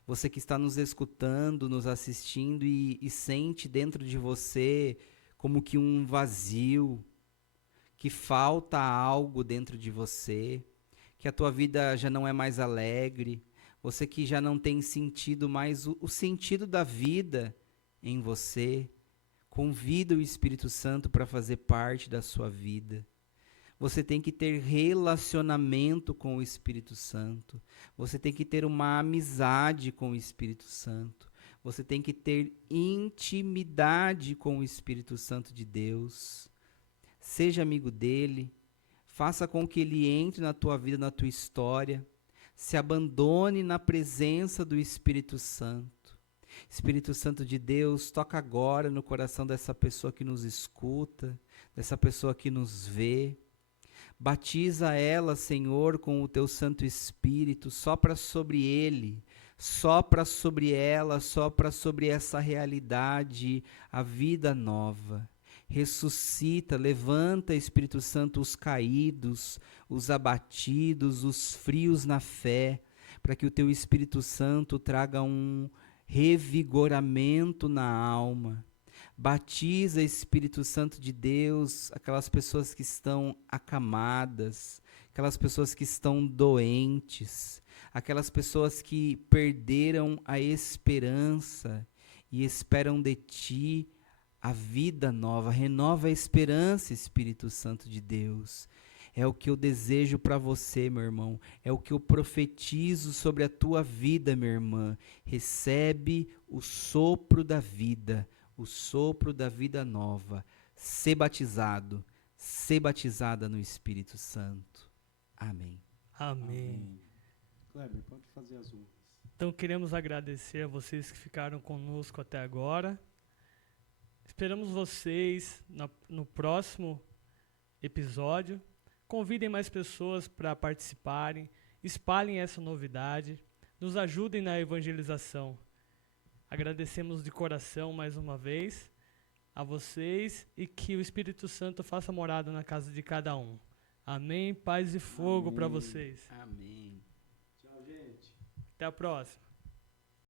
Você que está nos escutando, nos assistindo e sente dentro de você como que um vazio, que falta algo dentro de você, que a tua vida já não é mais alegre, você que já não tem sentido mais o sentido da vida em você, convida o Espírito Santo para fazer parte da sua vida. Você tem que ter relacionamento com o Espírito Santo. Você tem que ter uma amizade com o Espírito Santo. Você tem que ter intimidade com o Espírito Santo de Deus. seja amigo dele, faça com que ele entre na tua vida, na tua história, se abandone na presença do Espírito Santo. Espírito Santo de Deus, toca agora no coração dessa pessoa que nos escuta, dessa pessoa que nos vê. Batiza ela, Senhor, com o teu Santo Espírito, sopra sobre ele, sopra sobre ela, sopra sobre essa realidade, a vida nova. Ressuscita, levanta, Espírito Santo, os caídos, os abatidos, os frios na fé, para que o teu Espírito Santo traga um revigoramento na alma. Batiza, Espírito Santo de Deus, aquelas pessoas que estão acamadas, aquelas pessoas que estão doentes, aquelas pessoas que perderam a esperança e esperam de ti a vida nova. Renova a esperança, Espírito Santo de Deus. É o que eu desejo para você, meu irmão. É o que eu profetizo sobre a tua vida, minha irmã. Recebe o sopro da vida, o sopro da vida nova. Ser batizado, ser batizada no Espírito Santo. Amém. Amém. Kleber, pode fazer as honras. Então queremos agradecer a vocês que ficaram conosco até agora. Esperamos vocês no próximo episódio. Convidem mais pessoas para participarem, espalhem essa novidade, nos ajudem na evangelização. Agradecemos de coração mais uma vez a vocês e que o Espírito Santo faça morada na casa de cada um. Amém. Paz e fogo para vocês. Amém. Tchau, gente. Até a próxima.